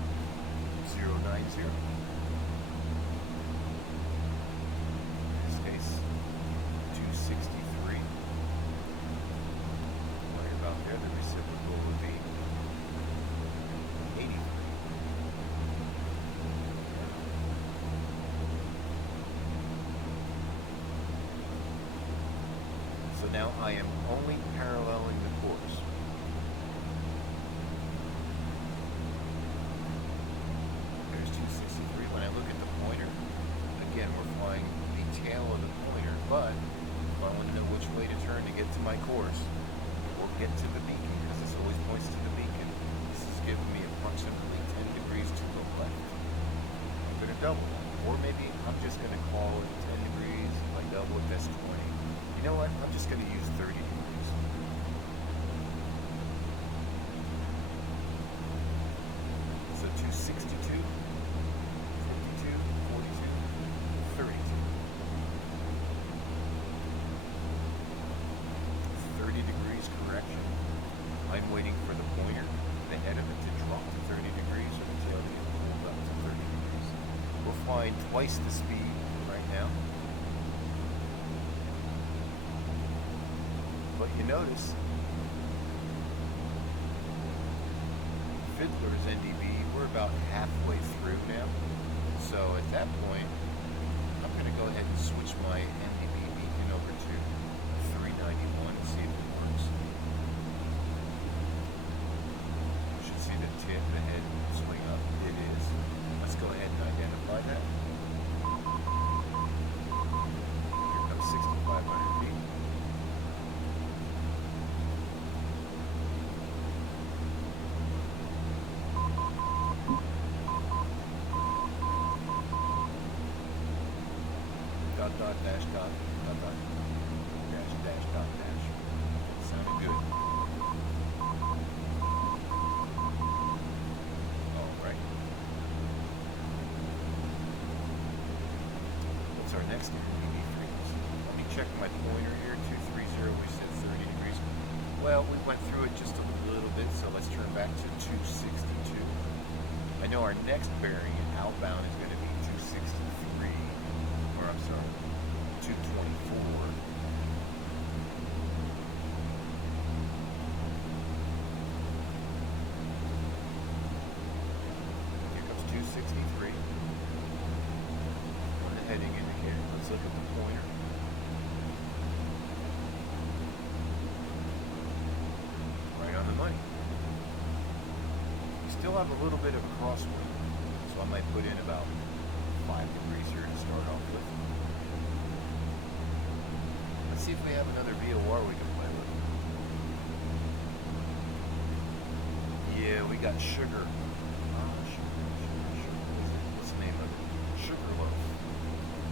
090. In this case, 263. Right about there, the reciprocal would be 83. So now I am only paralleling the course. There's 263. When I look at the pointer, again, we're flying the tail of the pointer, but if I want to know which way to turn to get to my course, or get to the beacon, because this always points to the beacon, this is giving me approximately 10 degrees to the left. I'm going to double that. Or maybe I'm just going to call it 10 degrees. If I double it, that's 20. You know what? I'm just going to use 30 degrees. So 262, 52, 42, 32. 30 degrees correction. I'm waiting for the pointer, the head of it, to drop to 30 degrees or the tail to get pulled up to 30 degrees. We're flying twice the speed right now. But you notice, Fiddler's NDB, we're about halfway through now. So at that point, I'm going to go ahead and switch my NDB Beacon over to 391 and see if it works. You should see the tip, the head swing up. It is. Let's go ahead and identify that. Here comes 6,500 feet. Dot dash dot dot dot dash dash dot dash. Sounded good. All right. What's our next NDB frequency? Let me check my pointer here. 230. We said 30 degrees. Well, we went through it just a little bit, so let's turn back to 262. I know our next bearing outbound is going to be 263. Or I'm sorry, 224. Here comes 263. On the heading indicator. Let's look at the pointer. Right on the money. We still have a little bit of a crosswind, so I might put in about 5 degrees here to start off with. Let's see if we have another VOR we can play with. Yeah, we got sugar. Sugar. What's the name of it? Sugarloaf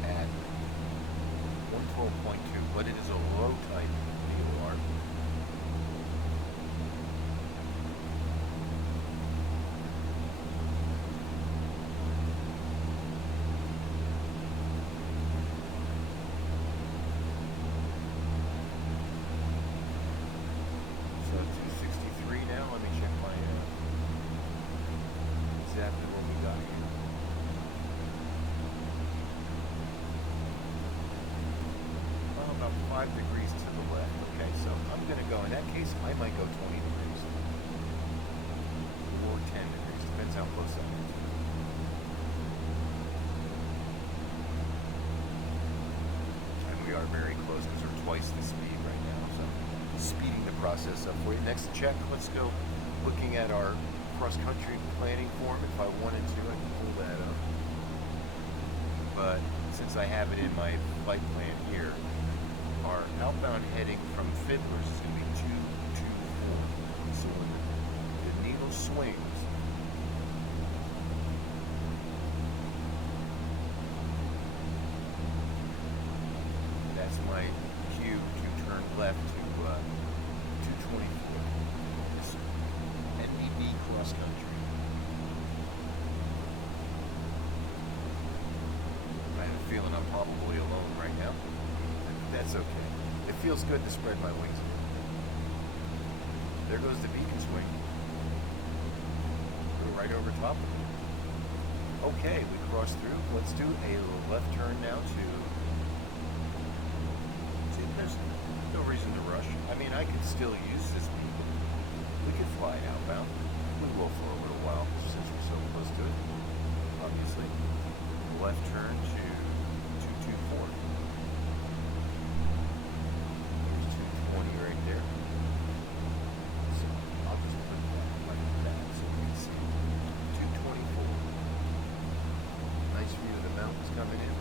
at 112.2, but it is a low type VOR. 5 degrees to the left. Okay, so I'm going to go, in that case, I might go 20 degrees. Or 10 degrees, depends how close I am. And we are very close because we're twice the speed right now, so speeding the process up for you. Next check, let's go looking at our cross-country planning form. If I wanted to, I can pull that up. But since I have it in my flight plan here, our outbound heading from Fiddler's is going to be 224. So when the needle swings, that's my cue to turn left to 224. This NDB cross country. I have a feeling I'm probably alone right now. That's okay. It feels good to spread my wings. There goes the beacon swing. Go right over top of it. Okay, we crossed through. Let's do a left turn now to... See, there's no reason to rush. I mean, I could still use this beacon. We could fly outbound. We will for a little while since we're so close to it. Obviously. Left turn to 224. Here's 220 right there. So I'll just put that like that so we can see. 224. Nice view of the mountains coming in.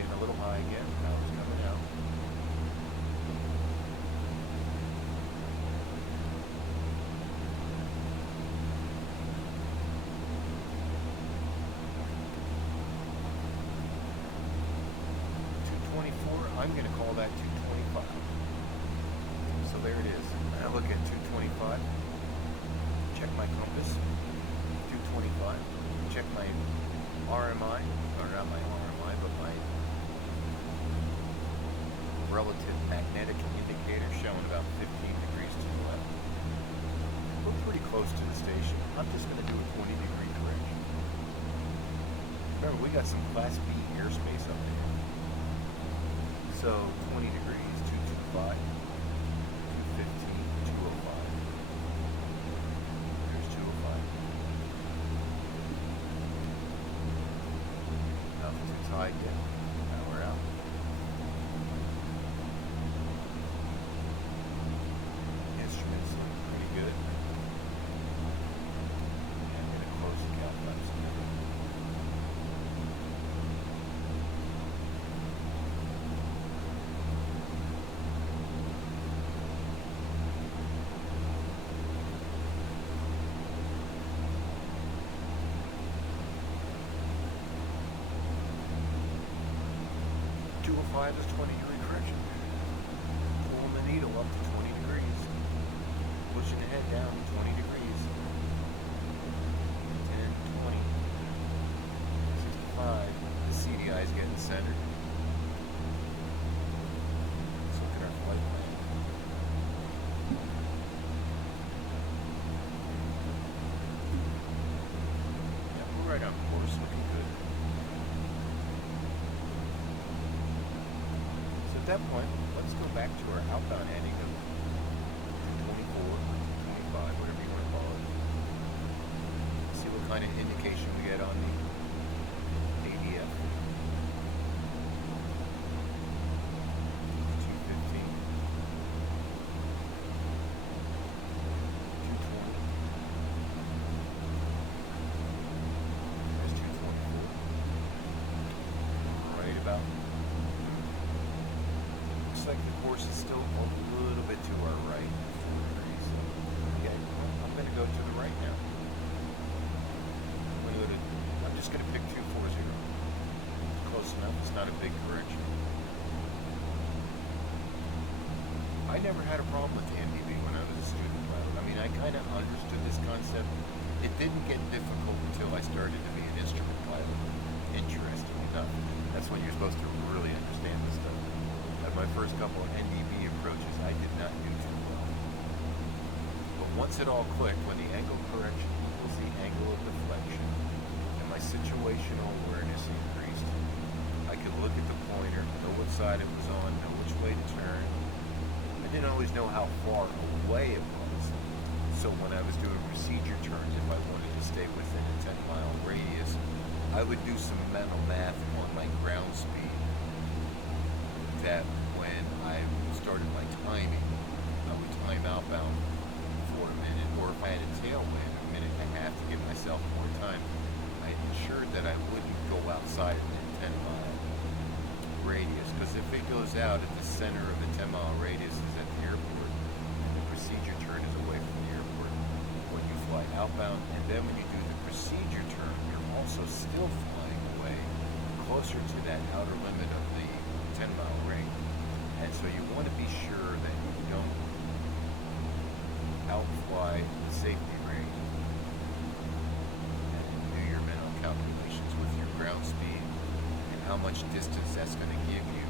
Getting a little high again. Power's coming out. I'm going to call that 225. So there it is. Now look at 225. Check my compass. 225. Check my RMI, or not my RMI, but my relative magnetic indicator showing about 15 degrees to the left. We're pretty close to the station. I'm just going to do a 20-degree correction. Remember, we got some Class B airspace up there. So 20 degrees, 225, 215, 205. There's 205. Altitude's high again. Now we're out. Instruments look pretty good. And I'm going to close the count flaps again. Is 20-degree correction. Pulling the needle up to 20 degrees. Pushing the head down to 20 degrees. 10, 20, 65. The CDI is getting centered. Let's look at our flight plan. Yeah, we're right on course, looking good. At that point, let's go back to our outbound heading of 24, 25, whatever you want to call it. See what kind of indication we get on the ADF. 215, 220. There's 224. Right about. Like the course is still a little bit to our right, 4 degrees. Okay, well, I'm going to go to the right now. I'm just going to pick 240. Close enough. It's not a big correction. I never had a problem with the NDB when I was a student pilot. I mean, I kind of understood this concept. It didn't get difficult until I started to be an instrument pilot. Interesting enough. That's when you're supposed to really understand this stuff. My first couple of NDB approaches, I did not do too well. But once it all clicked, when the angle correction equals the angle of deflection, and my situational awareness increased, I could look at the pointer, know what side it was on, know which way to turn, didn't always know how far away it was. So when I was doing procedure turns, if I wanted to stay within a 10-mile radius, I would do some mental math on my ground speed that when I started my timing, I would time outbound for a minute, or if I had a tailwind, a minute and a half to give myself more time, I ensured that I wouldn't go outside of the 10-mile radius, because if it goes out at the center of the 10-mile radius is at the airport, and the procedure turn is away from the airport when you fly outbound, and then when you do the procedure turn, you're also still flying away closer to that outer limit of the 10-mile ring. And so you want to be sure that you don't outfly the safety ring and do your mental calculations with your ground speed and how much distance that's going to give you.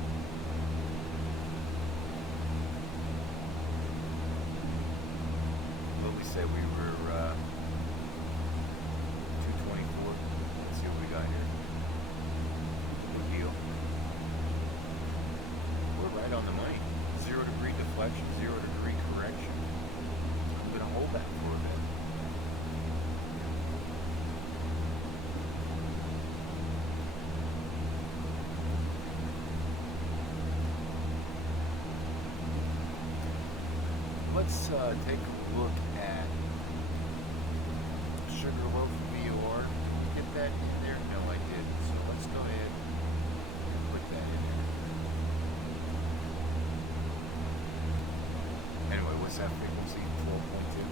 What we say we were 224. Let's see what we got here. Good deal. We're right on the money. 0 degree deflection, 0 degree correction. I'm going to hold that for a bit. Let's take a look at Sugarloaf VOR. Get that in there? No, I didn't. So let's go ahead and put that in there. Anyway, what's that frequency? 12.2?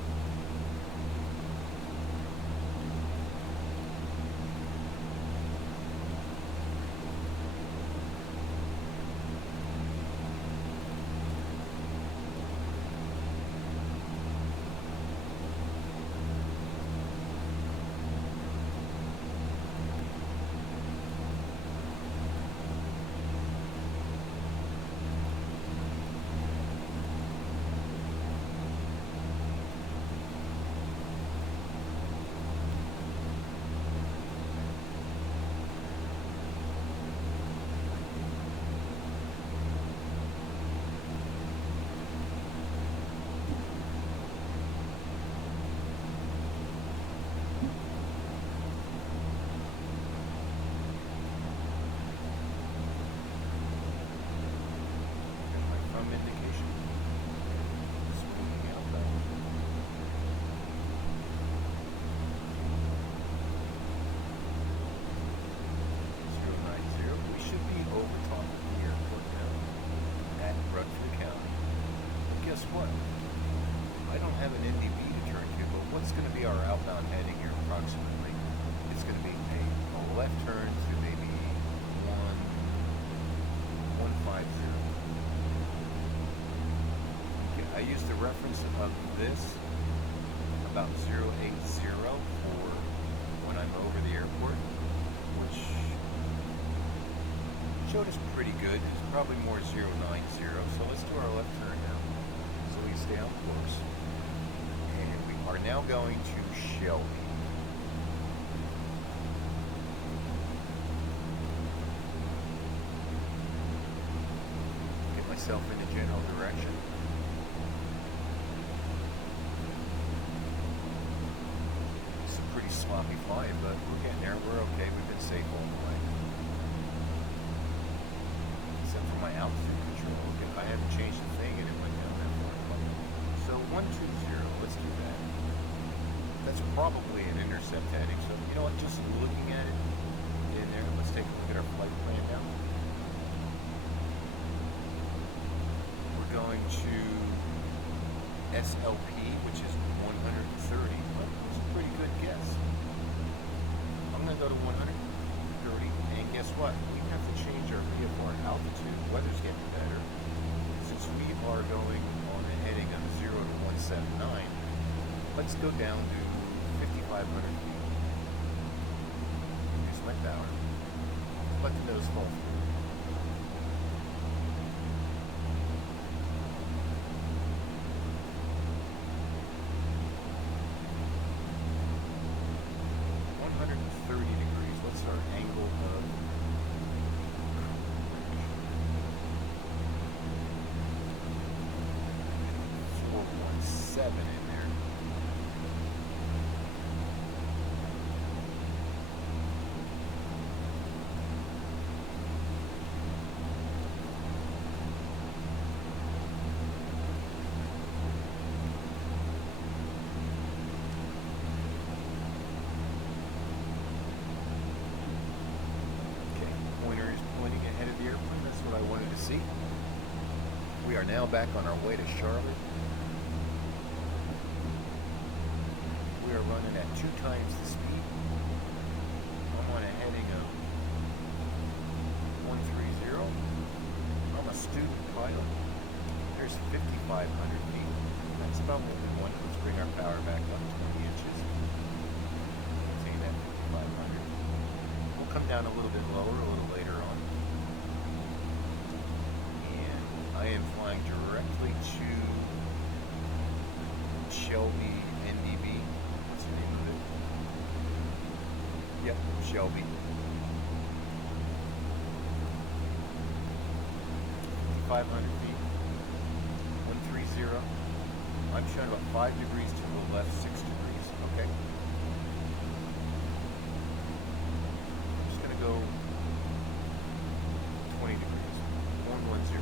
What? I don't have an NDB to turn to, but what's going to be our outbound heading here approximately? It's going to be a left turn to maybe 150. Okay, I used the reference of this about 080 for when I'm over the airport, which showed us pretty good. It's probably more 090, so let's do our left turn now. So we stay on course. And we are now going to Shelby. Get myself in the general direction. It's a pretty sloppy flying, but we're getting there. We're okay. We've been safe all the way. Except for my altitude control. Okay, I haven't changed a thing and it went down that far. So 120, let's do that. That's probably an intercept heading. So you know what, just looking at it in there, let's take a look at our flight plan now. We're going to SLP, which is 130. Well, that's a pretty good guess. I'm going to go to 130, and guess what? We have to change our VFR altitude. Weather's getting better. Since we are going on a heading of 0 to 179, let's go down to 5,500 feet. Use my power. Let the nose fall through. NC. We are now back on our way to Charlotte. We are running at 2 times the speed. I'm on a heading of 130. I'm a student pilot. There's 5,500 feet. That's about what we wanted. Let's bring our power back up 20 inches. Maintain that 5,500. We'll come down a little bit lower a little later on. And I am flying directly to Shelby NDB. What's the name of it? Yep, Shelby. 500 feet. 130. I'm showing about 5 degrees to the left, 6 degrees. Okay. I'm just gonna go 20 degrees. 110.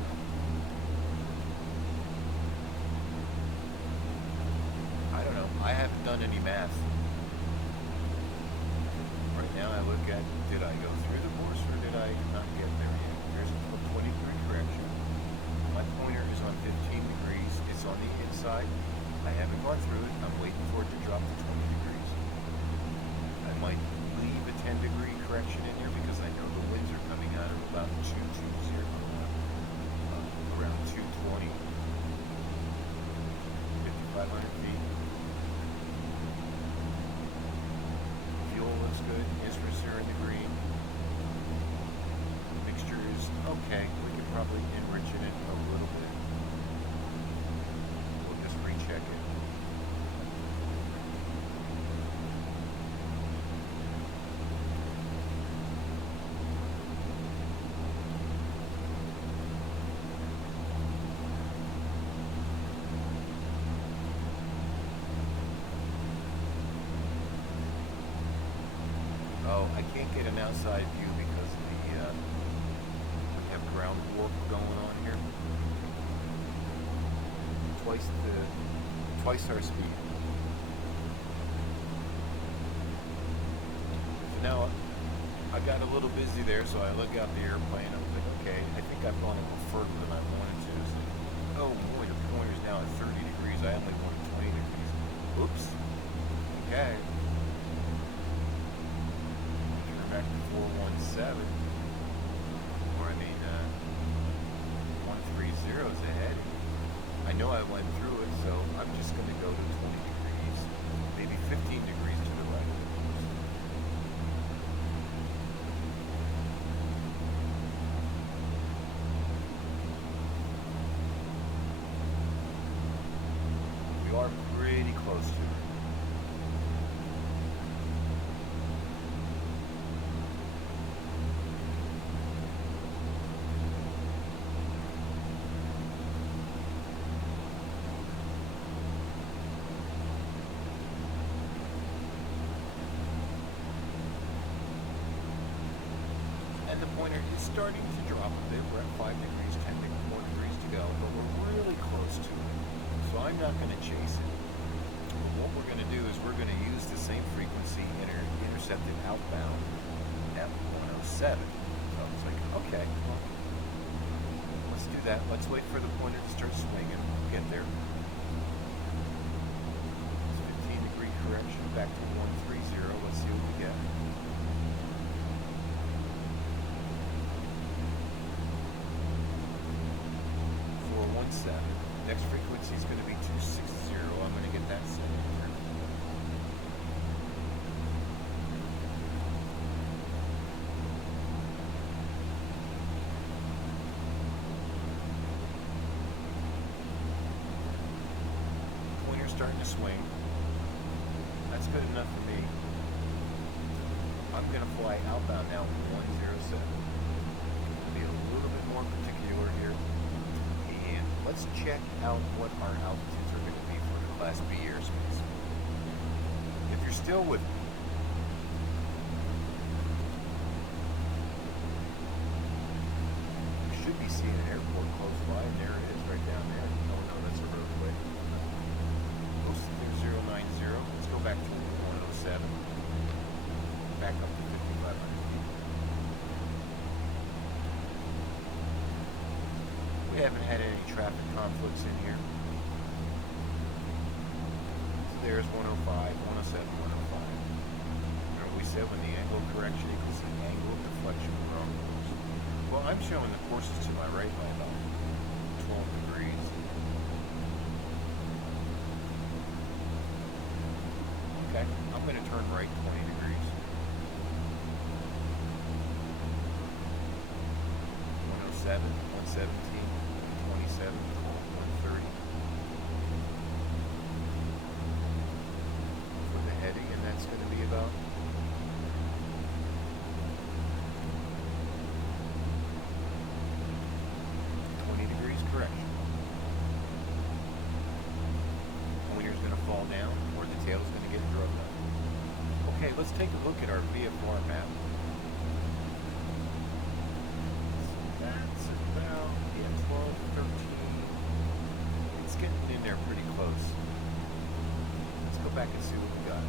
I don't know. I haven't done any math. Right now I look at, did I go through the course or did I not get there yet? There's a 20 degree correction. My pointer is on 15 degrees. It's on the inside. I haven't gone through it. I'm waiting for it to drop to 20 degrees. I might leave a 10 degree correction in here because I know the winds are coming out of about 220, around 220, 5,500 feet. Fuel looks good. Instruments are in the green. The mixture is okay. We could probably enrich it a little bit. We'll just recheck it. Oh, I can't get an outside view because we have ground warp going on here. Twice our speed. So now I got a little busy there, so I look out the airplane. I was like, okay, I think I've gone a little further than I wanted to. So, oh boy, the pointer's now at 30 degrees. I only wanted 20 degrees. Oops. Okay. Back to 417, or I mean 130 is ahead. I know I went through it, so I'm just going to go to 20 degrees, maybe 15 degrees to the right. We are pretty close to it. And the pointer is starting to drop a bit. We're at 5 degrees, 10 more degrees to go, but we're really close to it. So I'm not going to chase it. What we're going to do is we're going to use the same frequency intercepted outbound at 107. So I was like, okay, well, let's do that. Let's wait for the pointer to start swinging. We'll get there. It's 15 degree correction back to 130. Let's see what we get. 417. Next frequency is going to be 260. I'm going to get that set in here. Pointer's starting to swing. That's good enough for me. I'm going to fly outbound now 107. Be a little bit more particular here. Let's check out what our altitudes are going to be for the Class B airspace. If you're still with me, you should be seeing an airport close by, and there it is right down there. Oh no, that's a roadway. Close to 090. Let's go back to 107. Back up to 5,500 feet. We haven't had any traffic conflicts in here. So there's 105, 107, 105. Remember we said when the angle of correction equals the angle of deflection, we're on course. Well, I'm showing the courses to my right by about 12 degrees. Okay, I'm going to turn right 20 degrees. 107, 117, 27, 130. For the heading, and that's going to be about 20 degrees correction. Pointer's going to fall down, or the tail's going to get drugged up. Okay, let's take a look at our VFR map. That's about, 12, 13. It's getting in there pretty close. Let's go back and see what we got.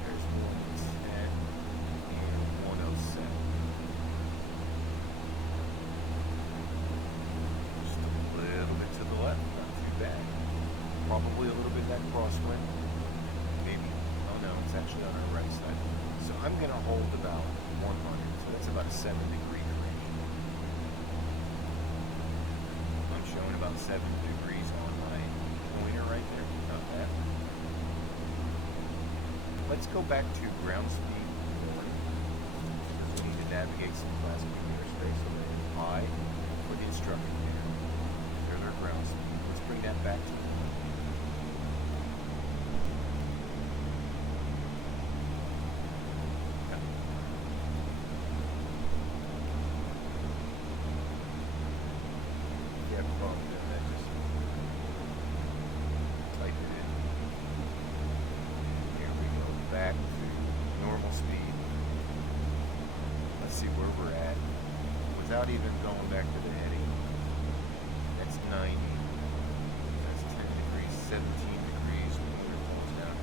There's 110 and 107. Just a little bit to the left, not too bad. Probably a little bit of that crosswind. Maybe. Oh no, it's actually on our right side. So I'm going to hold about 100. So that's about a 7-degree correction. I'm showing about 7 degrees on my pointer right there. Not bad. Let's go back to ground speed 1. Because we need to navigate some Class B airspace. I for the instructor there. There's our ground speed. Let's bring that back to 1. If you have a problem doing that, just type it in. Here we go, back to normal speed. Let's see where we're at without even going back to the heading. That's 90. That's 10 degrees, 17 degrees. When it falls down,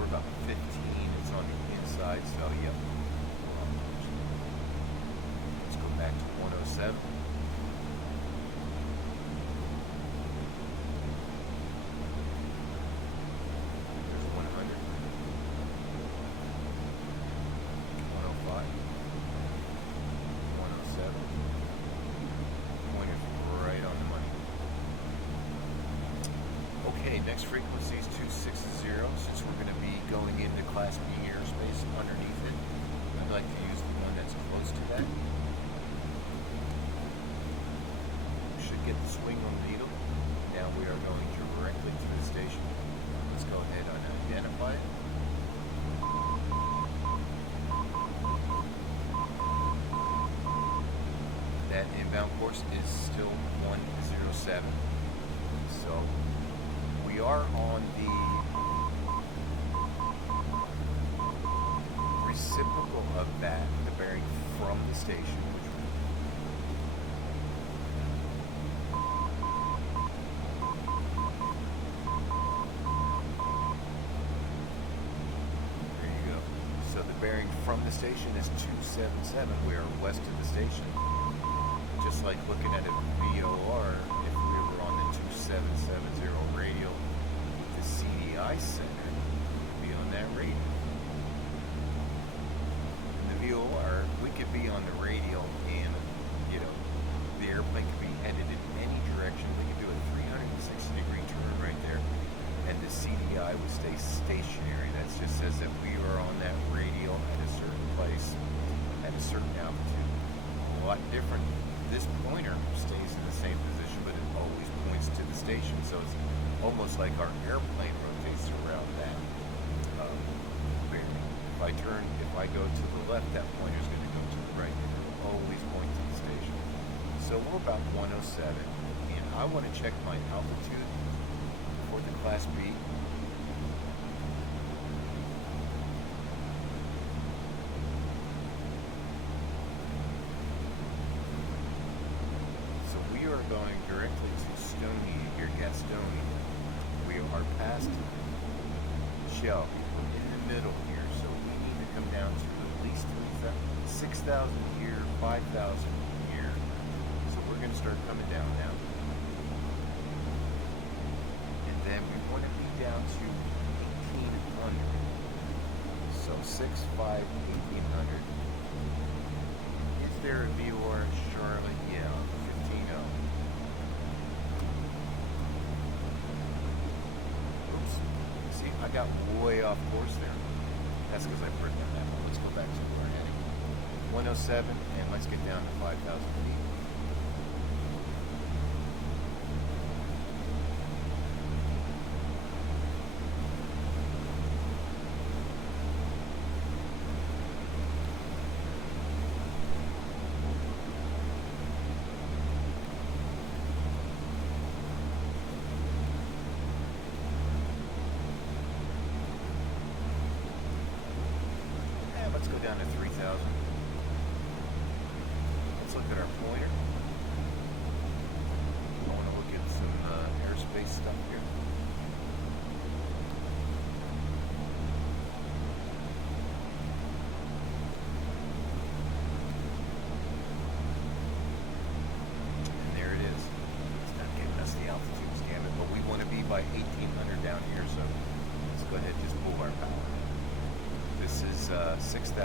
we're about 15. It's on the inside, so yep. Let's go back to 107. There's 100. 105. 107. Pointer's right on the money. Okay, next frequency is 260. Since we're going to be going into Class B airspace underneath it, I'd like to use the one that's close to that. Should get the swing on the needle. Now we are going directly to the station. Let's go ahead and identify it. That inbound course is still 107. So we are on the reciprocal of that, the bearing from the station, which there you go. So the bearing from the station is 277. We are west of the station. Just like looking at a VOR, if we were on the 2770 radial, the CDI center would be on that radial. In the VOR, we could be on the radial and, the airplane could be headed in any direction. We could do a 360-degree turn right there, and the CDI would stay stationary. That just says that we are on that radial at a certain place, at a certain altitude. A lot different. This pointer stays in the same position, but it always points to the station, so it's almost like our airplane rotates around that bearing. If I go to the left, that pointer is going to go to the right. It will always point to the station. So we're about 107, and I want to check my altitude for the Class B. So we are going directly to Stony here, Gastonia. shelf in the middle here, so we need to come down to at least 6,000 a year, 5,000 a year. So we're going to start coming down now. And then we want to be down to 1,800. So 6, 5, 1,800. Is there a VOR Charlotte? Yeah, 15.0. Oops. See, I got way off course there. That's because I've written on that one. Let's go back to where we're heading. 107, and let's get down to 5,000 feet. Let's go down to 3,000. Let's look at our pointer. I want to look at some airspace stuff here. And there it is. It's not giving us the altitude scanner, but we want to be by 1,800 down here, so let's go ahead and just pull our power. This is 6,000,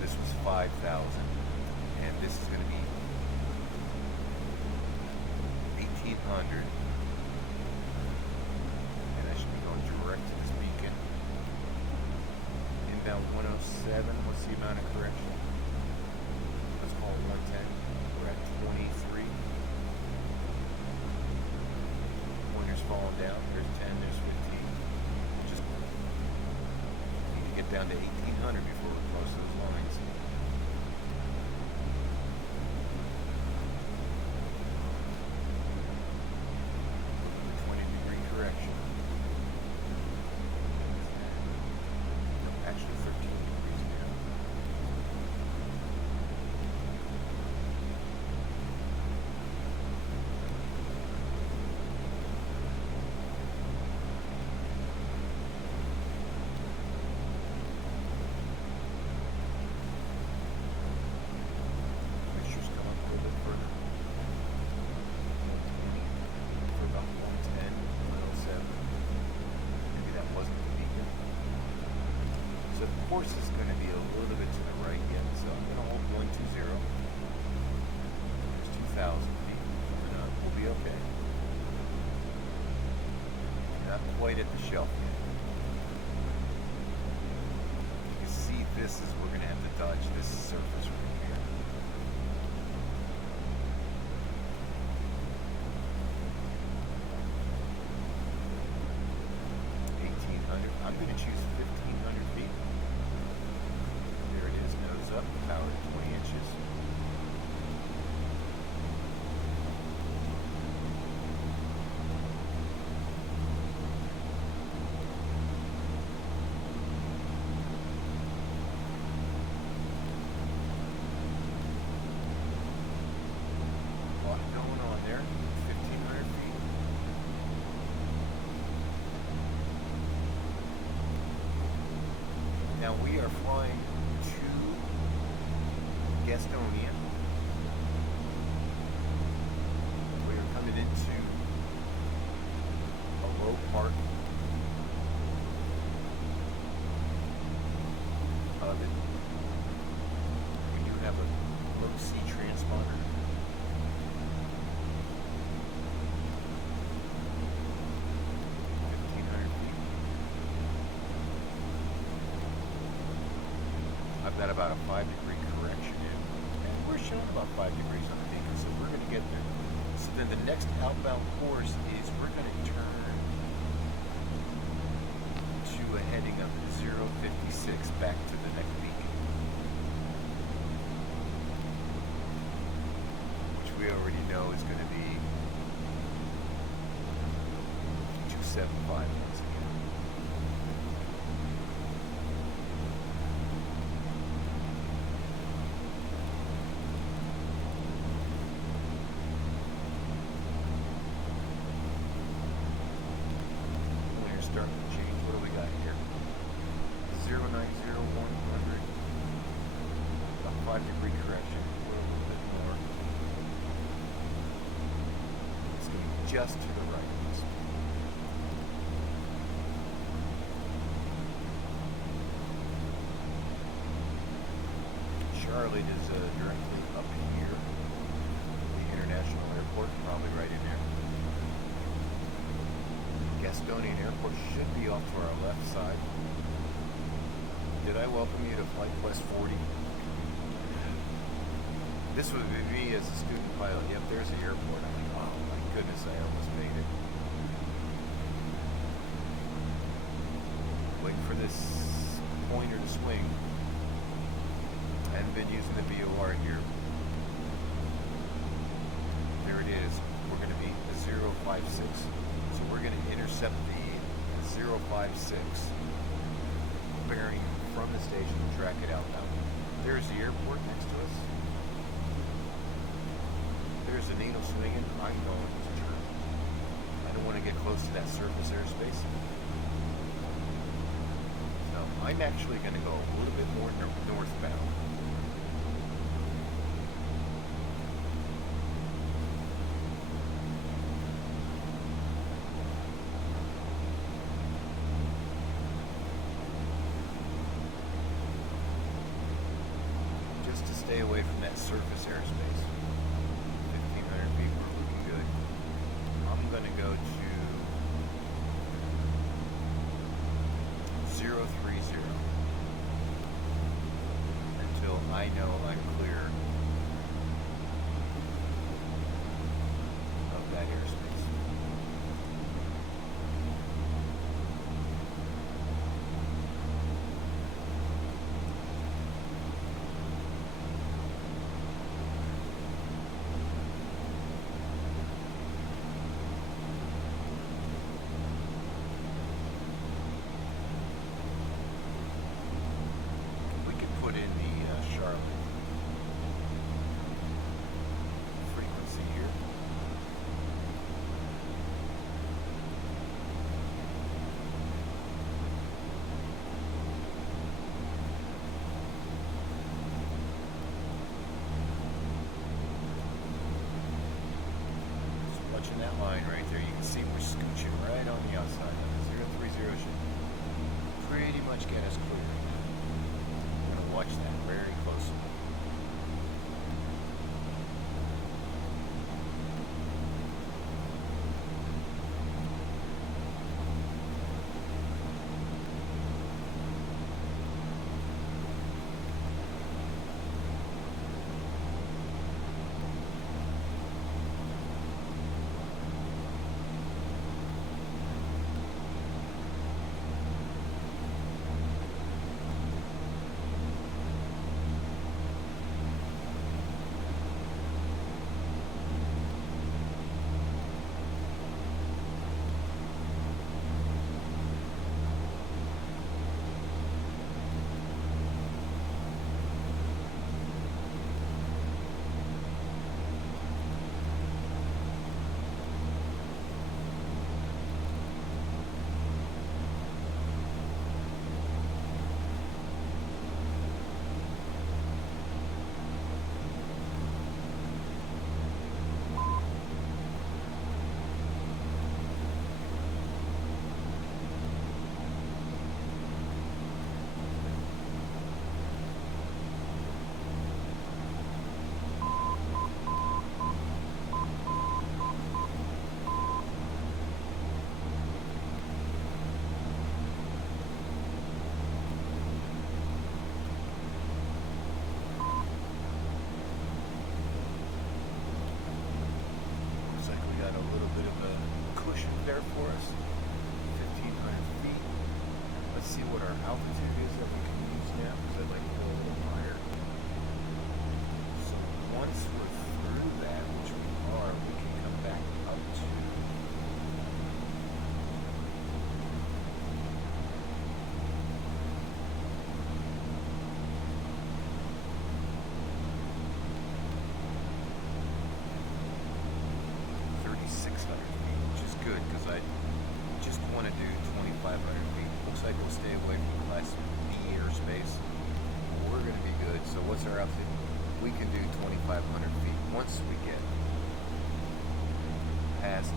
this was 5,000, and this is going to be 1,800, and I should be going direct to this beacon. Inbound 107, what's the amount of correction? Let's call it 110, we're at 23. Pointer's falling down, there's 10, there's 15. Just get down to 1,800 before we cross those lines. The 20-degree correction. No, actually 13 degrees now. Course is going to be a little bit to the right yet, so I'm going to hold 120. There's 2,000 feet coming up. We'll be okay. Not quite at the shelf yet. You can see this is we're going to have to dodge this surface right here. I'm going to choose 1,500 feet. There it is, nose up, power to 20 inches. A lot going on there, 1,500 feet. Now we are flying to Gastonia. We are coming into a low part of it. We do have a low C transponder. I've got about a 5-degree correction in, and we're showing about 5 degrees on the beacon, so we're going to get there. So then the next outbound course is we're going to turn to a heading of 056 back to the next beacon, which we already know is going to be 275 once again. Starting to change. What do we got here? just to the right of us. Charlotte is directly up here, the international airport, probably right in there. Gastonian Airport should be off to our left side. Did I welcome you to Flight Quest 40? This would be me as a student pilot. Yep, there's the airport. I'm like, oh my goodness, I almost made it. Waiting for this pointer to swing. I haven't been using the VOR here. There it is. We're going to be 056. So we're going to intercept the 056 bearing from the station and track it out now. There's the airport next to us. There's the needle swinging. I'm going to turn. I don't want to get close to that surface airspace. So I'm actually going to go a little bit more northbound. Just to stay away from that surface airspace. 1,500 feet, we're looking good. I'm going to go to 030 until I know I'm clear of that airspace. That line right there, you can see we're scooching right on the outside of it. 030 should pretty much get us clear. I'm going to watch that very closely. There for us, 1,500 feet. Let's see what our altitude is that we can use now, because I'd like to go a little higher. So once we're through that, which we are, we can come back up to good, because I just want to do 2,500 feet. Looks like we'll stay away from Class B airspace. We're going to be good. So what's our altitude? We can do 2,500 feet once we get past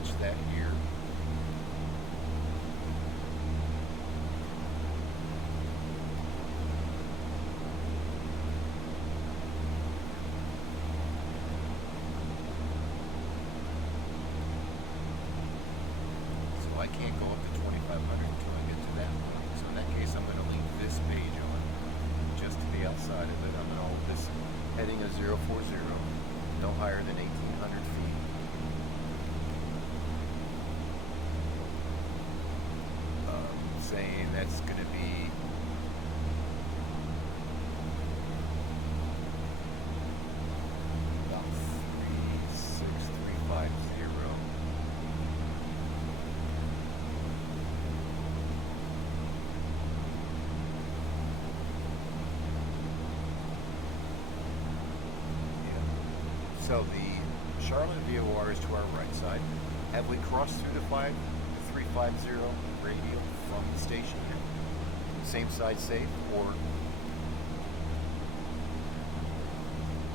watch that here. I can't go up to 2500 until I get to that point. So in that case, I'm going to leave this page on just to the outside of it. I'm going to hold this heading of 040, no higher than 1800 feet. Saying that's going to be about 36350. So the Charlotte VOR is to our right side. Have we crossed through the 350 radial from the station here? Same side safe or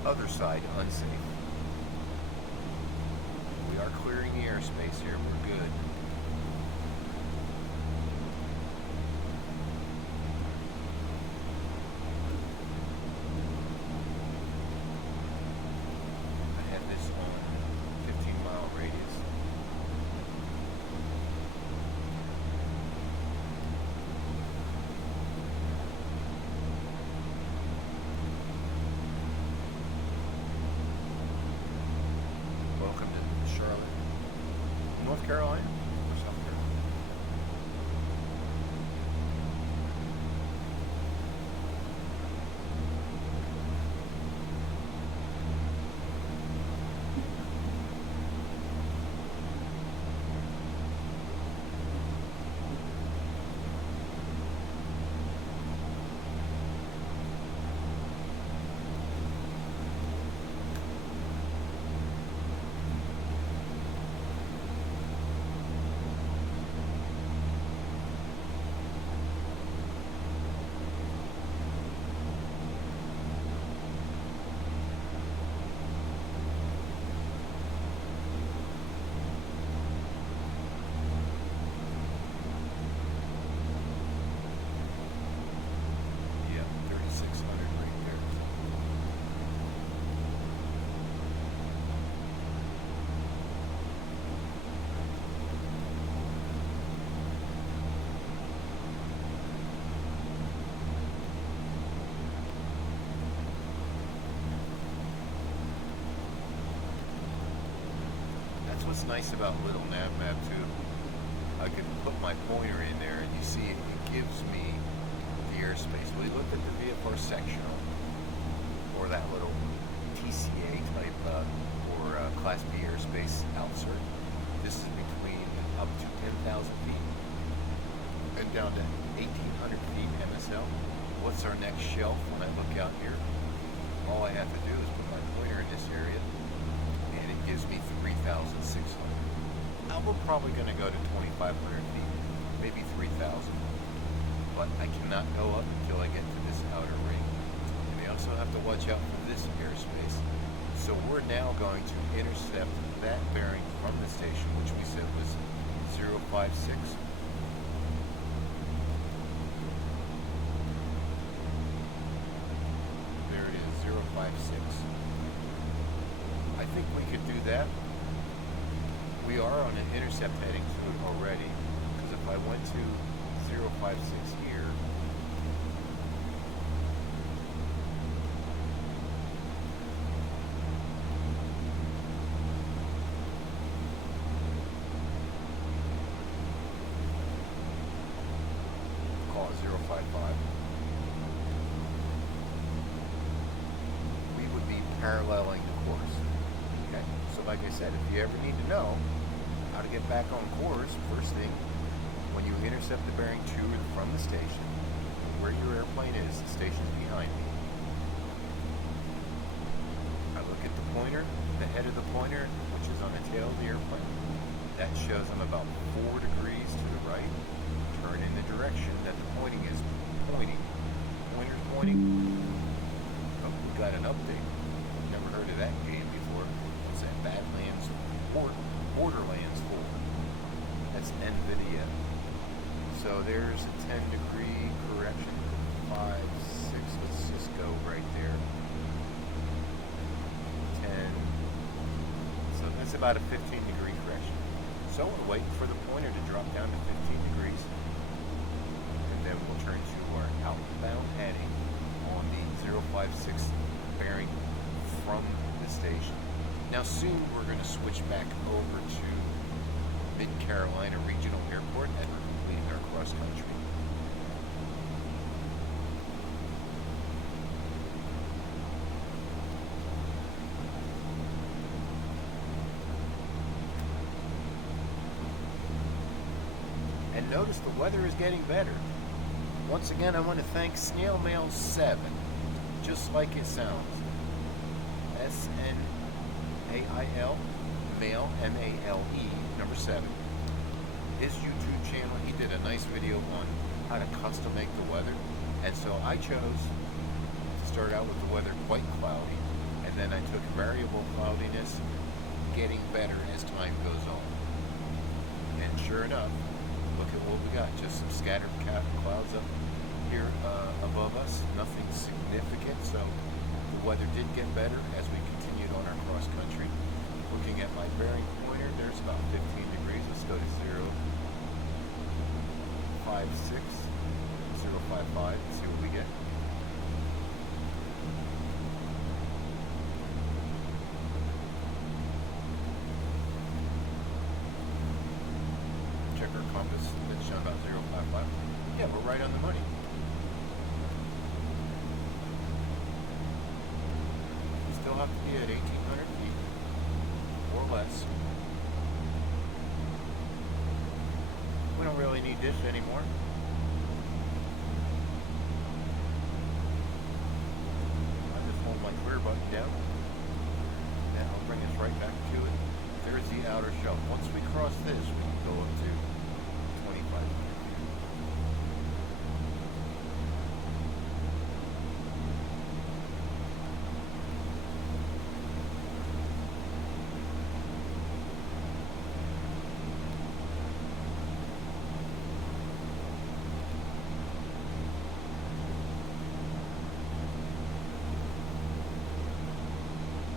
other side unsafe? We are clearing the airspace here. We're good. Carolina or South Carolina. What's nice about Little Nav Map too, I can put my pointer in there and you see it gives me the airspace. We looked at the VFR sectional or that little TCA type or Class B airspace outsert. This is between up to 10,000 feet and down to 1,800 feet MSL. What's our next shelf when I look out here? All I have to do is put my pointer in this area and it gives me 3,600. Now we're probably going to go to 2,500 feet, maybe 3,000, but I cannot go up until I get to this outer ring. And I also have to watch out for this airspace. So we're now going to intercept that bearing from the station, which we said was 056. There it is, 056. I think we could do that. We are on an intercept heading to it already, because if I went to 056 here, call it 055, we would be paralleling the course. Okay, so like I said, if you ever need to know how to get back on course, first thing, when you intercept the bearing to or from the station, where your airplane is, the station's behind me. I look at the pointer, the head of the pointer, which is on the tail of the airplane. That shows I'm about 4 degrees to the right. Turn in the direction that the pointing is pointing. Pointer's pointing. Oh, we got an update. Never heard of that game before. What's that? Badlands, Borderlands 4. windy yet. So there's a 10-degree correction. 5, 6, let's just go right there. 10. So that's about a 15-degree correction. So we're waiting for the pointer to drop down to 15 degrees. And then we'll turn to our outbound heading on the 056 bearing from the station. Now soon we're going to switch back over to Mid-Carolina Regional Airport and we're completing our cross country. And notice the weather is getting better. Once again, I want to thank Snail Mail 7, just like it sounds. S-N-A-I-L, Mail, M-A-L-E, number 7. His YouTube channel, he did a nice video on how to custom make the weather. And so I chose to start out with the weather quite cloudy. And then I took variable cloudiness, getting better as time goes on. And sure enough, look at what we got. Just some scattered clouds up here above us. Nothing significant. So the weather did get better as we continued on our cross country. Looking at my bearing pointer, there's about 15 degrees. Let's go to 056, 055, and see what we get. Check our compass. It's shown about 055. Yeah, we're right on the money. We still have to be at 1,800 feet or less. We don't really need this anymore. I just hold my clear button down. That'll bring us right back to it. There's the outer shell. Once we cross this, we can go up to 25.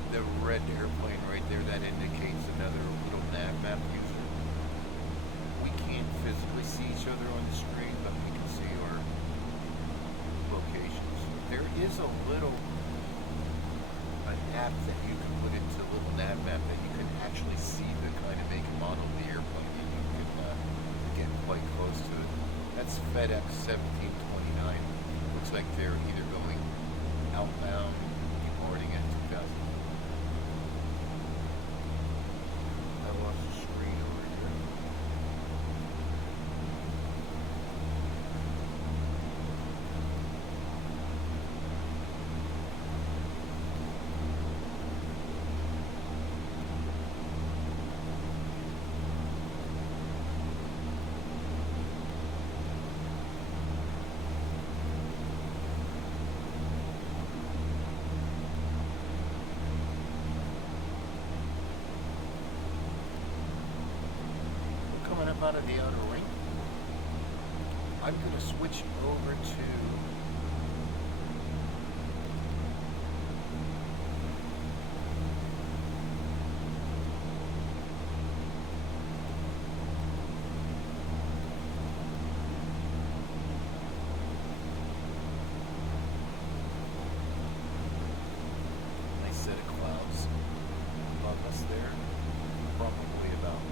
The red airplane right there, that indicates another little nav map user. We can't physically see each other on the screen, but we can see our locations. There is an app that you can put into a little nav map that you can actually see the kind of make and model of the airplane, and you can get quite close to it. That's FedEx 1729. Looks like they're either going outbound, departing at 2000. I lost the screen over here. Out of the outer ring. I'm going to switch over to nice set of clouds above us there, probably about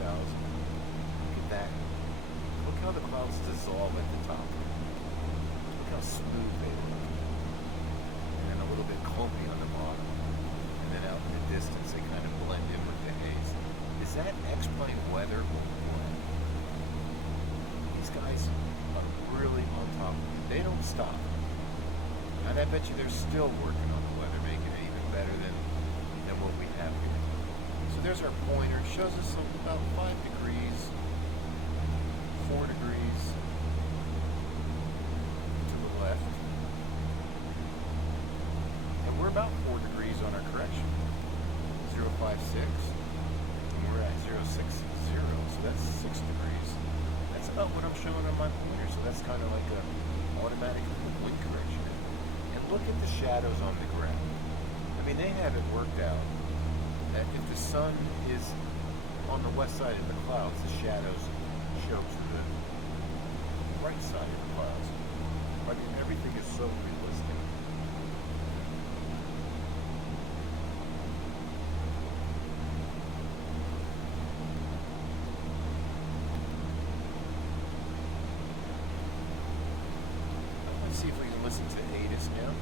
3,000. That. Look how the clouds dissolve at the top. Look how smooth they look. And a little bit clumpy on the bottom. And then out in the distance they kind of blend in with the haze. Is that X-plane weather or what? These guys are really on top of it. They don't stop. And I bet you they're still working on the weather, making it even better than what we have here. So there's our pointer. Shows us about 5 degrees. 4 degrees to the left, and we're about 4 degrees on our correction. 056, and we're at 060, so that's 6 degrees. about what I'm showing on my pointer. So that's kind of like a automatic wind correction. And look at the shadows on the ground. I mean, they have it worked out that if the sun is on the west side of the clouds, the shadows show to the right side of the clouds. I mean, everything is so realistic. Let's see if we can listen to ADF now.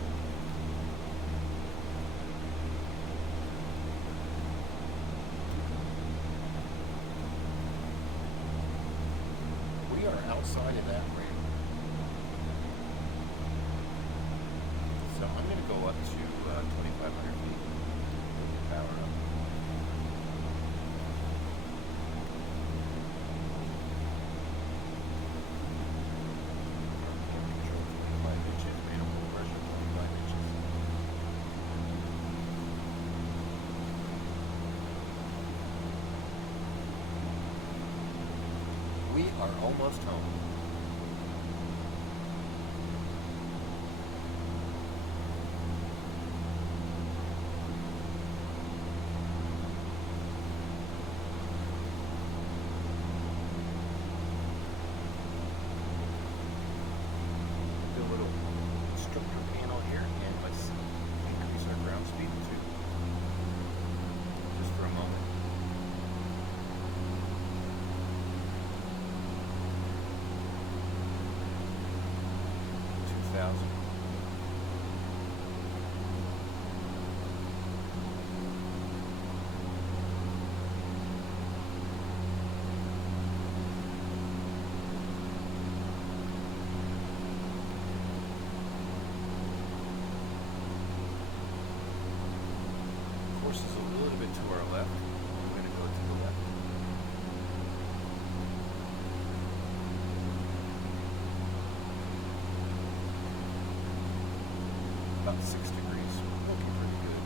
We are outside of that ramp. So I'm going to go up to 2,500 feet. Power up. We are almost home. Do a little instructor panel here, and let's increase our ground speed too. Just for a moment. 2,000. Course is a little bit to our left. I'm going to go to the left. About 6 degrees. Looking pretty good.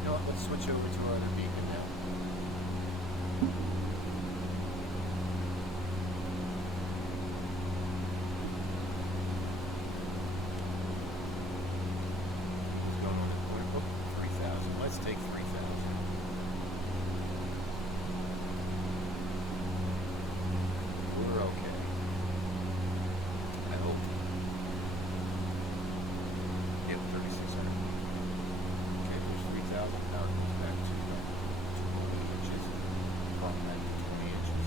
You know what? Let's switch over to our other beacon now. What's going on in the corner? Oh, 3,000. Let's take 3,000. We're okay. I hope. Yeah, 3,600. Okay, there's 3,000 pounds back to 20 inches. Brought back to 20 inches.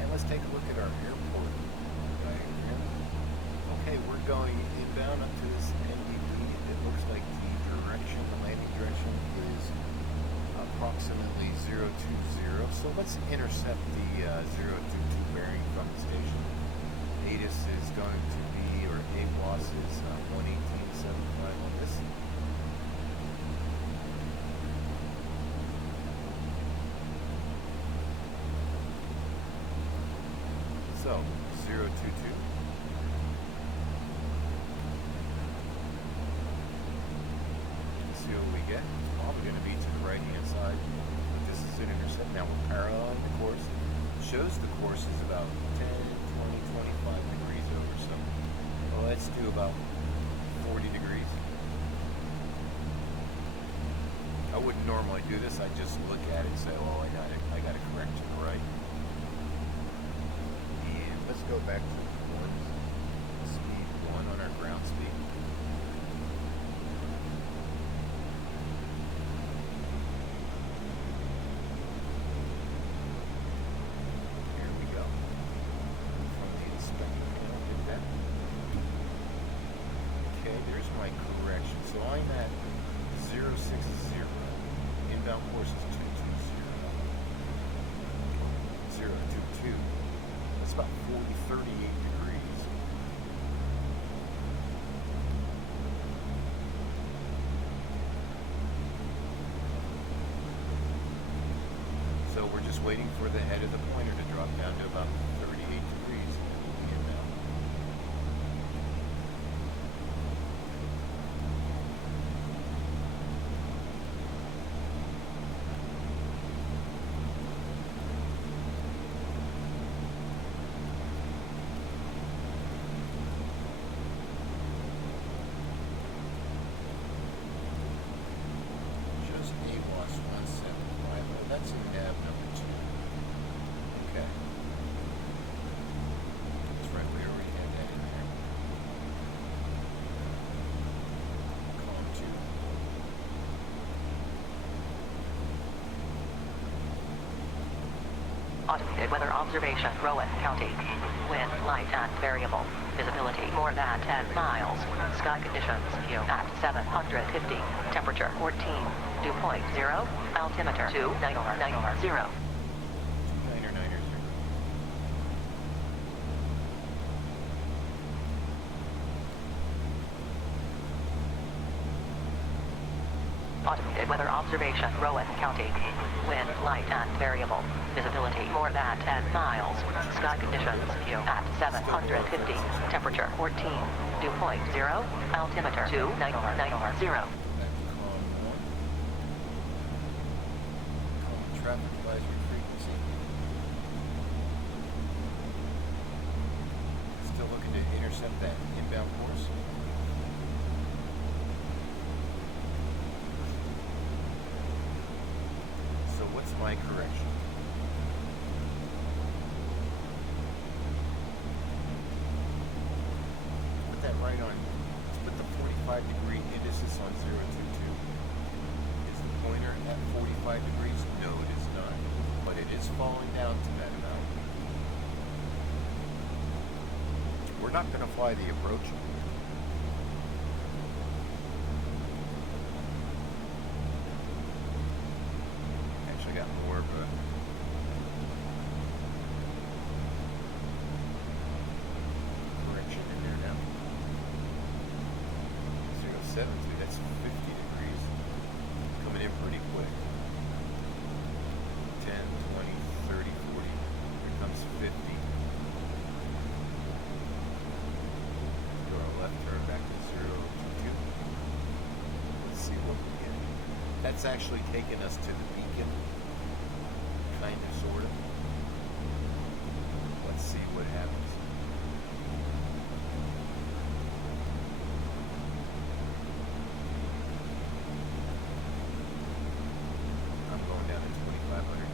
And let's take a look at our airport diagram. Okay, we're going inbound up to this NDB. It looks like the direction, the landing direction is approximately 020. So let's intercept the 022 bearing from the station. ADIS is going to be, or AWOS is 118.75 on this. So 022. Let's see what we get. It's probably going to be to the right hand side. But this is an intercept. Now we're paralleling the course. Shows the course is about 10, 20, 25 degrees over. So well, let's do about 40 degrees. I wouldn't normally do this. I just look at it and say, oh, I got to correct to the right. And let's go back to the course. Speed 1 on our ground speed. Here we go. From the inspector panel, did that. Okay, there's my correction. So I'm at 060. Inbound course is 220. 022. That's about 38 degrees. So we're just waiting for the head of the pointer to drop down to about 38 degrees. Inbound. Automated weather observation, Rowan County. Wind light and variable. Visibility more than 10 miles. Sky conditions, view at 750. Temperature 14. Dew point 0. Altimeter 290. Automated weather observation, Rowan County. Wind light and variable. Visibility more than 10 miles. Sky conditions, view at 750. Temperature 14. Dew point 0. Altimeter 290. Traffic advisory frequency. Still looking to intercept that inbound course. So what's my correction? Put that right on. Let's put the 45-degree indices on 022. Is the pointer at 45 degrees? No, it is not. But it is falling down to that amount. We're not going to fly the approach. Actually got more of a correction in there now. 072, that's 50 degrees. Coming in pretty quick. 10, 20, 30, 40. Here comes 50. Go our left, turn back to 022. Let's see what we get. That's actually taking us to the beacon. Kind of, sort of. Let's see what happens. I'm going down to 2,500.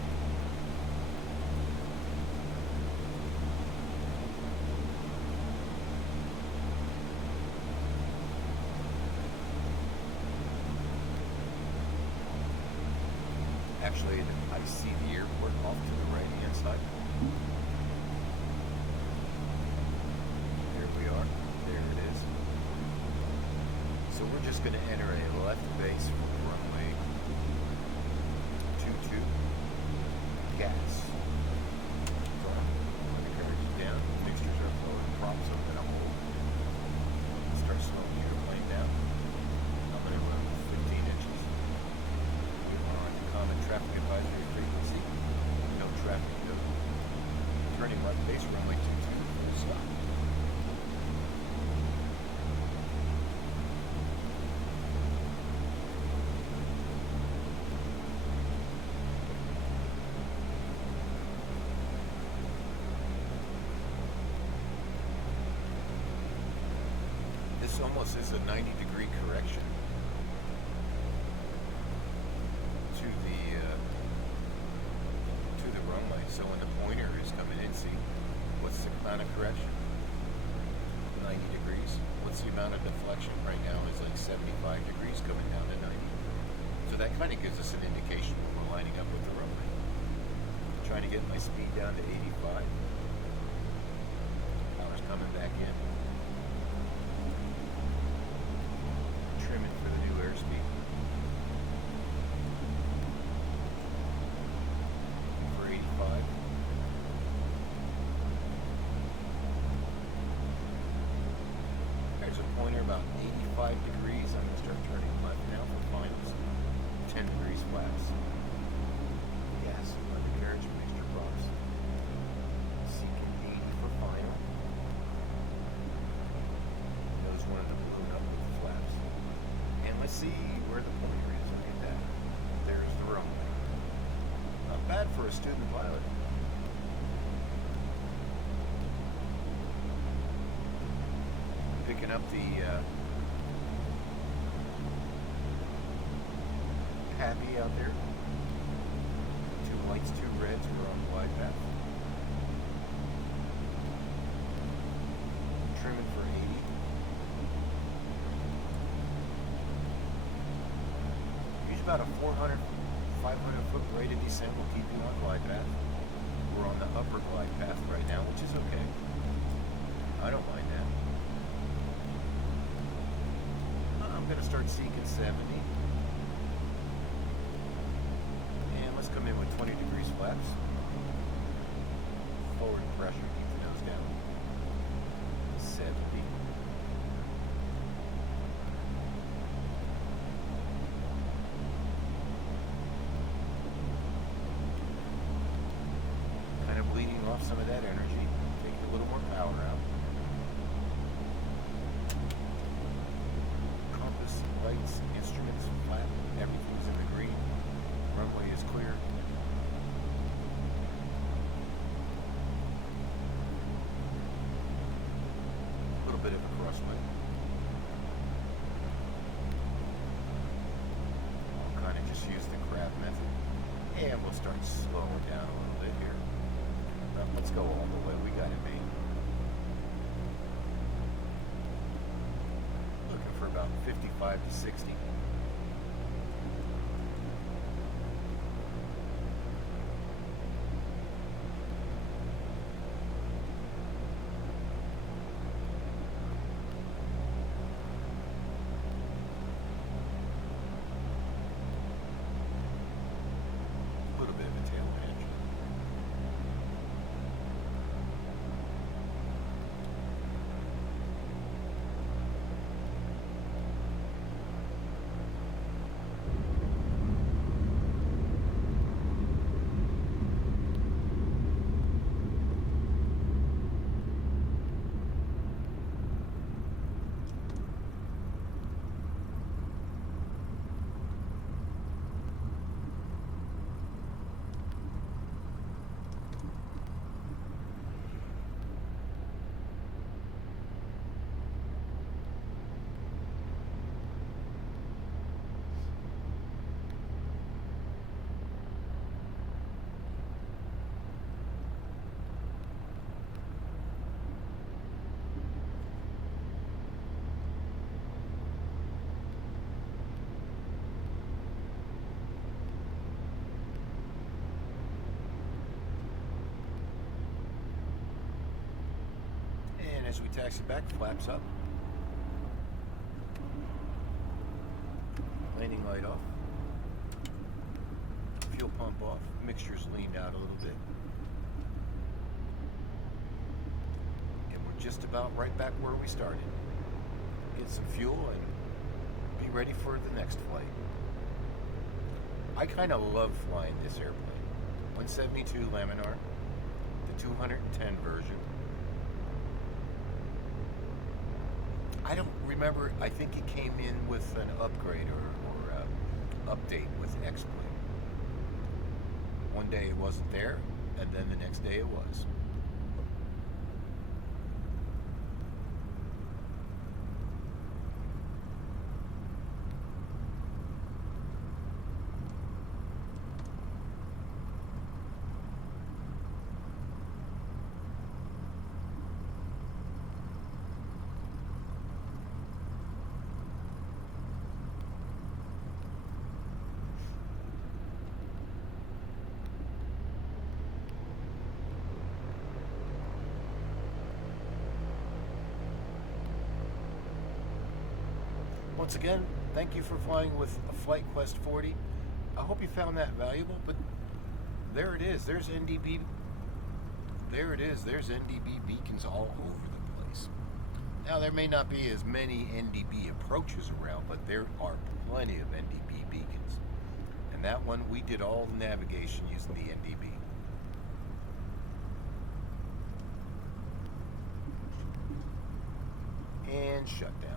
Actually, I see the airport off to the right-hand side. There we are. There it is. So we're just going to enter a left base for runway 22. Gas. Undercarriage down. Fixtures are flowing. Props open. I'm hold. Start slowing the airplane down. I'm going to run 15 inches. We're on common traffic advisory frequency. No traffic. No. Turning left base runway 22. Full stop. This almost is a 90-degree correction to the runway. So when the pointer is coming in, see what's the amount of correction? 90 degrees. What's the amount of deflection right now? Is like 75 degrees coming down to 90. So that kind of gives us an indication when we're lining up with the runway. Trying to get my speed down to 85. Power's coming back in. Trimming for the new airspeed. For 85. There's a pointer about 85 degrees. I'm going to start turning left now for finals. 10 degrees flaps. Gas, undercarriage, mixture props. Seeking 80 for final. Nose one of the balloon up with the flaps. And let's see where the pointer is. Look at that. There's the runway. Not bad for a student pilot. Picking up the happy out there. 2 whites, 2 reds. We're on the wide path. Trimming for 80. Use about a 400, 500 foot rate of descent will keep you on glide path. we're on the upper glide path right now, which is okay. I don't mind that. I'm going to start seeking 70. And let's come in with 20 degrees flaps. Forward pressure, keep the nose down. 70. Kind of bleeding off some of that energy, taking a little more power out. Compass, lights, instruments, flat, everything's in the green. Runway is clear. A little bit of a crosswind. I'll kind of just use the crab method. And we'll start slowing down a little bit here. Let's go all the way. We got it made. Looking for about 55 to 60. A little bit of a tail edge. As we taxi back, flaps up. Landing light off. Fuel pump off. Mixture's leaned out a little bit. And we're just about right back where we started. Get some fuel and be ready for the next flight. I kind of love flying this airplane. 172 Laminar, the 210 version. I don't remember, I think it came in with an upgrade or update with XPlane. One day it wasn't there, and then the next day it was. Once again, thank you for flying with a Flight Quest 40. I hope you found that valuable, but there it is. There's NDB. There it is. There's NDB beacons all over the place. Now, there may not be as many NDB approaches around, but there are plenty of NDB beacons. And that one, we did all the navigation using the NDB. And shut down.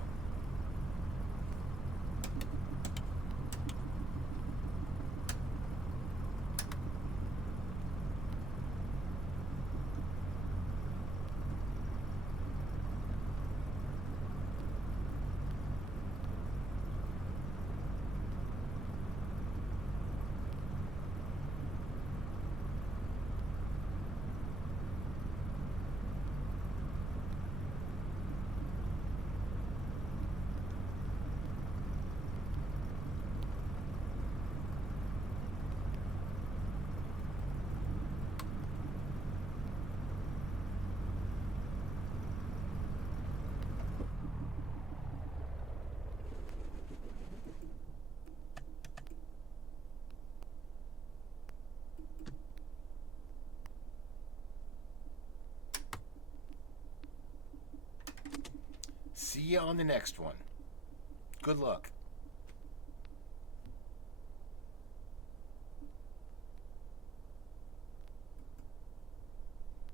you on the next one. Good luck.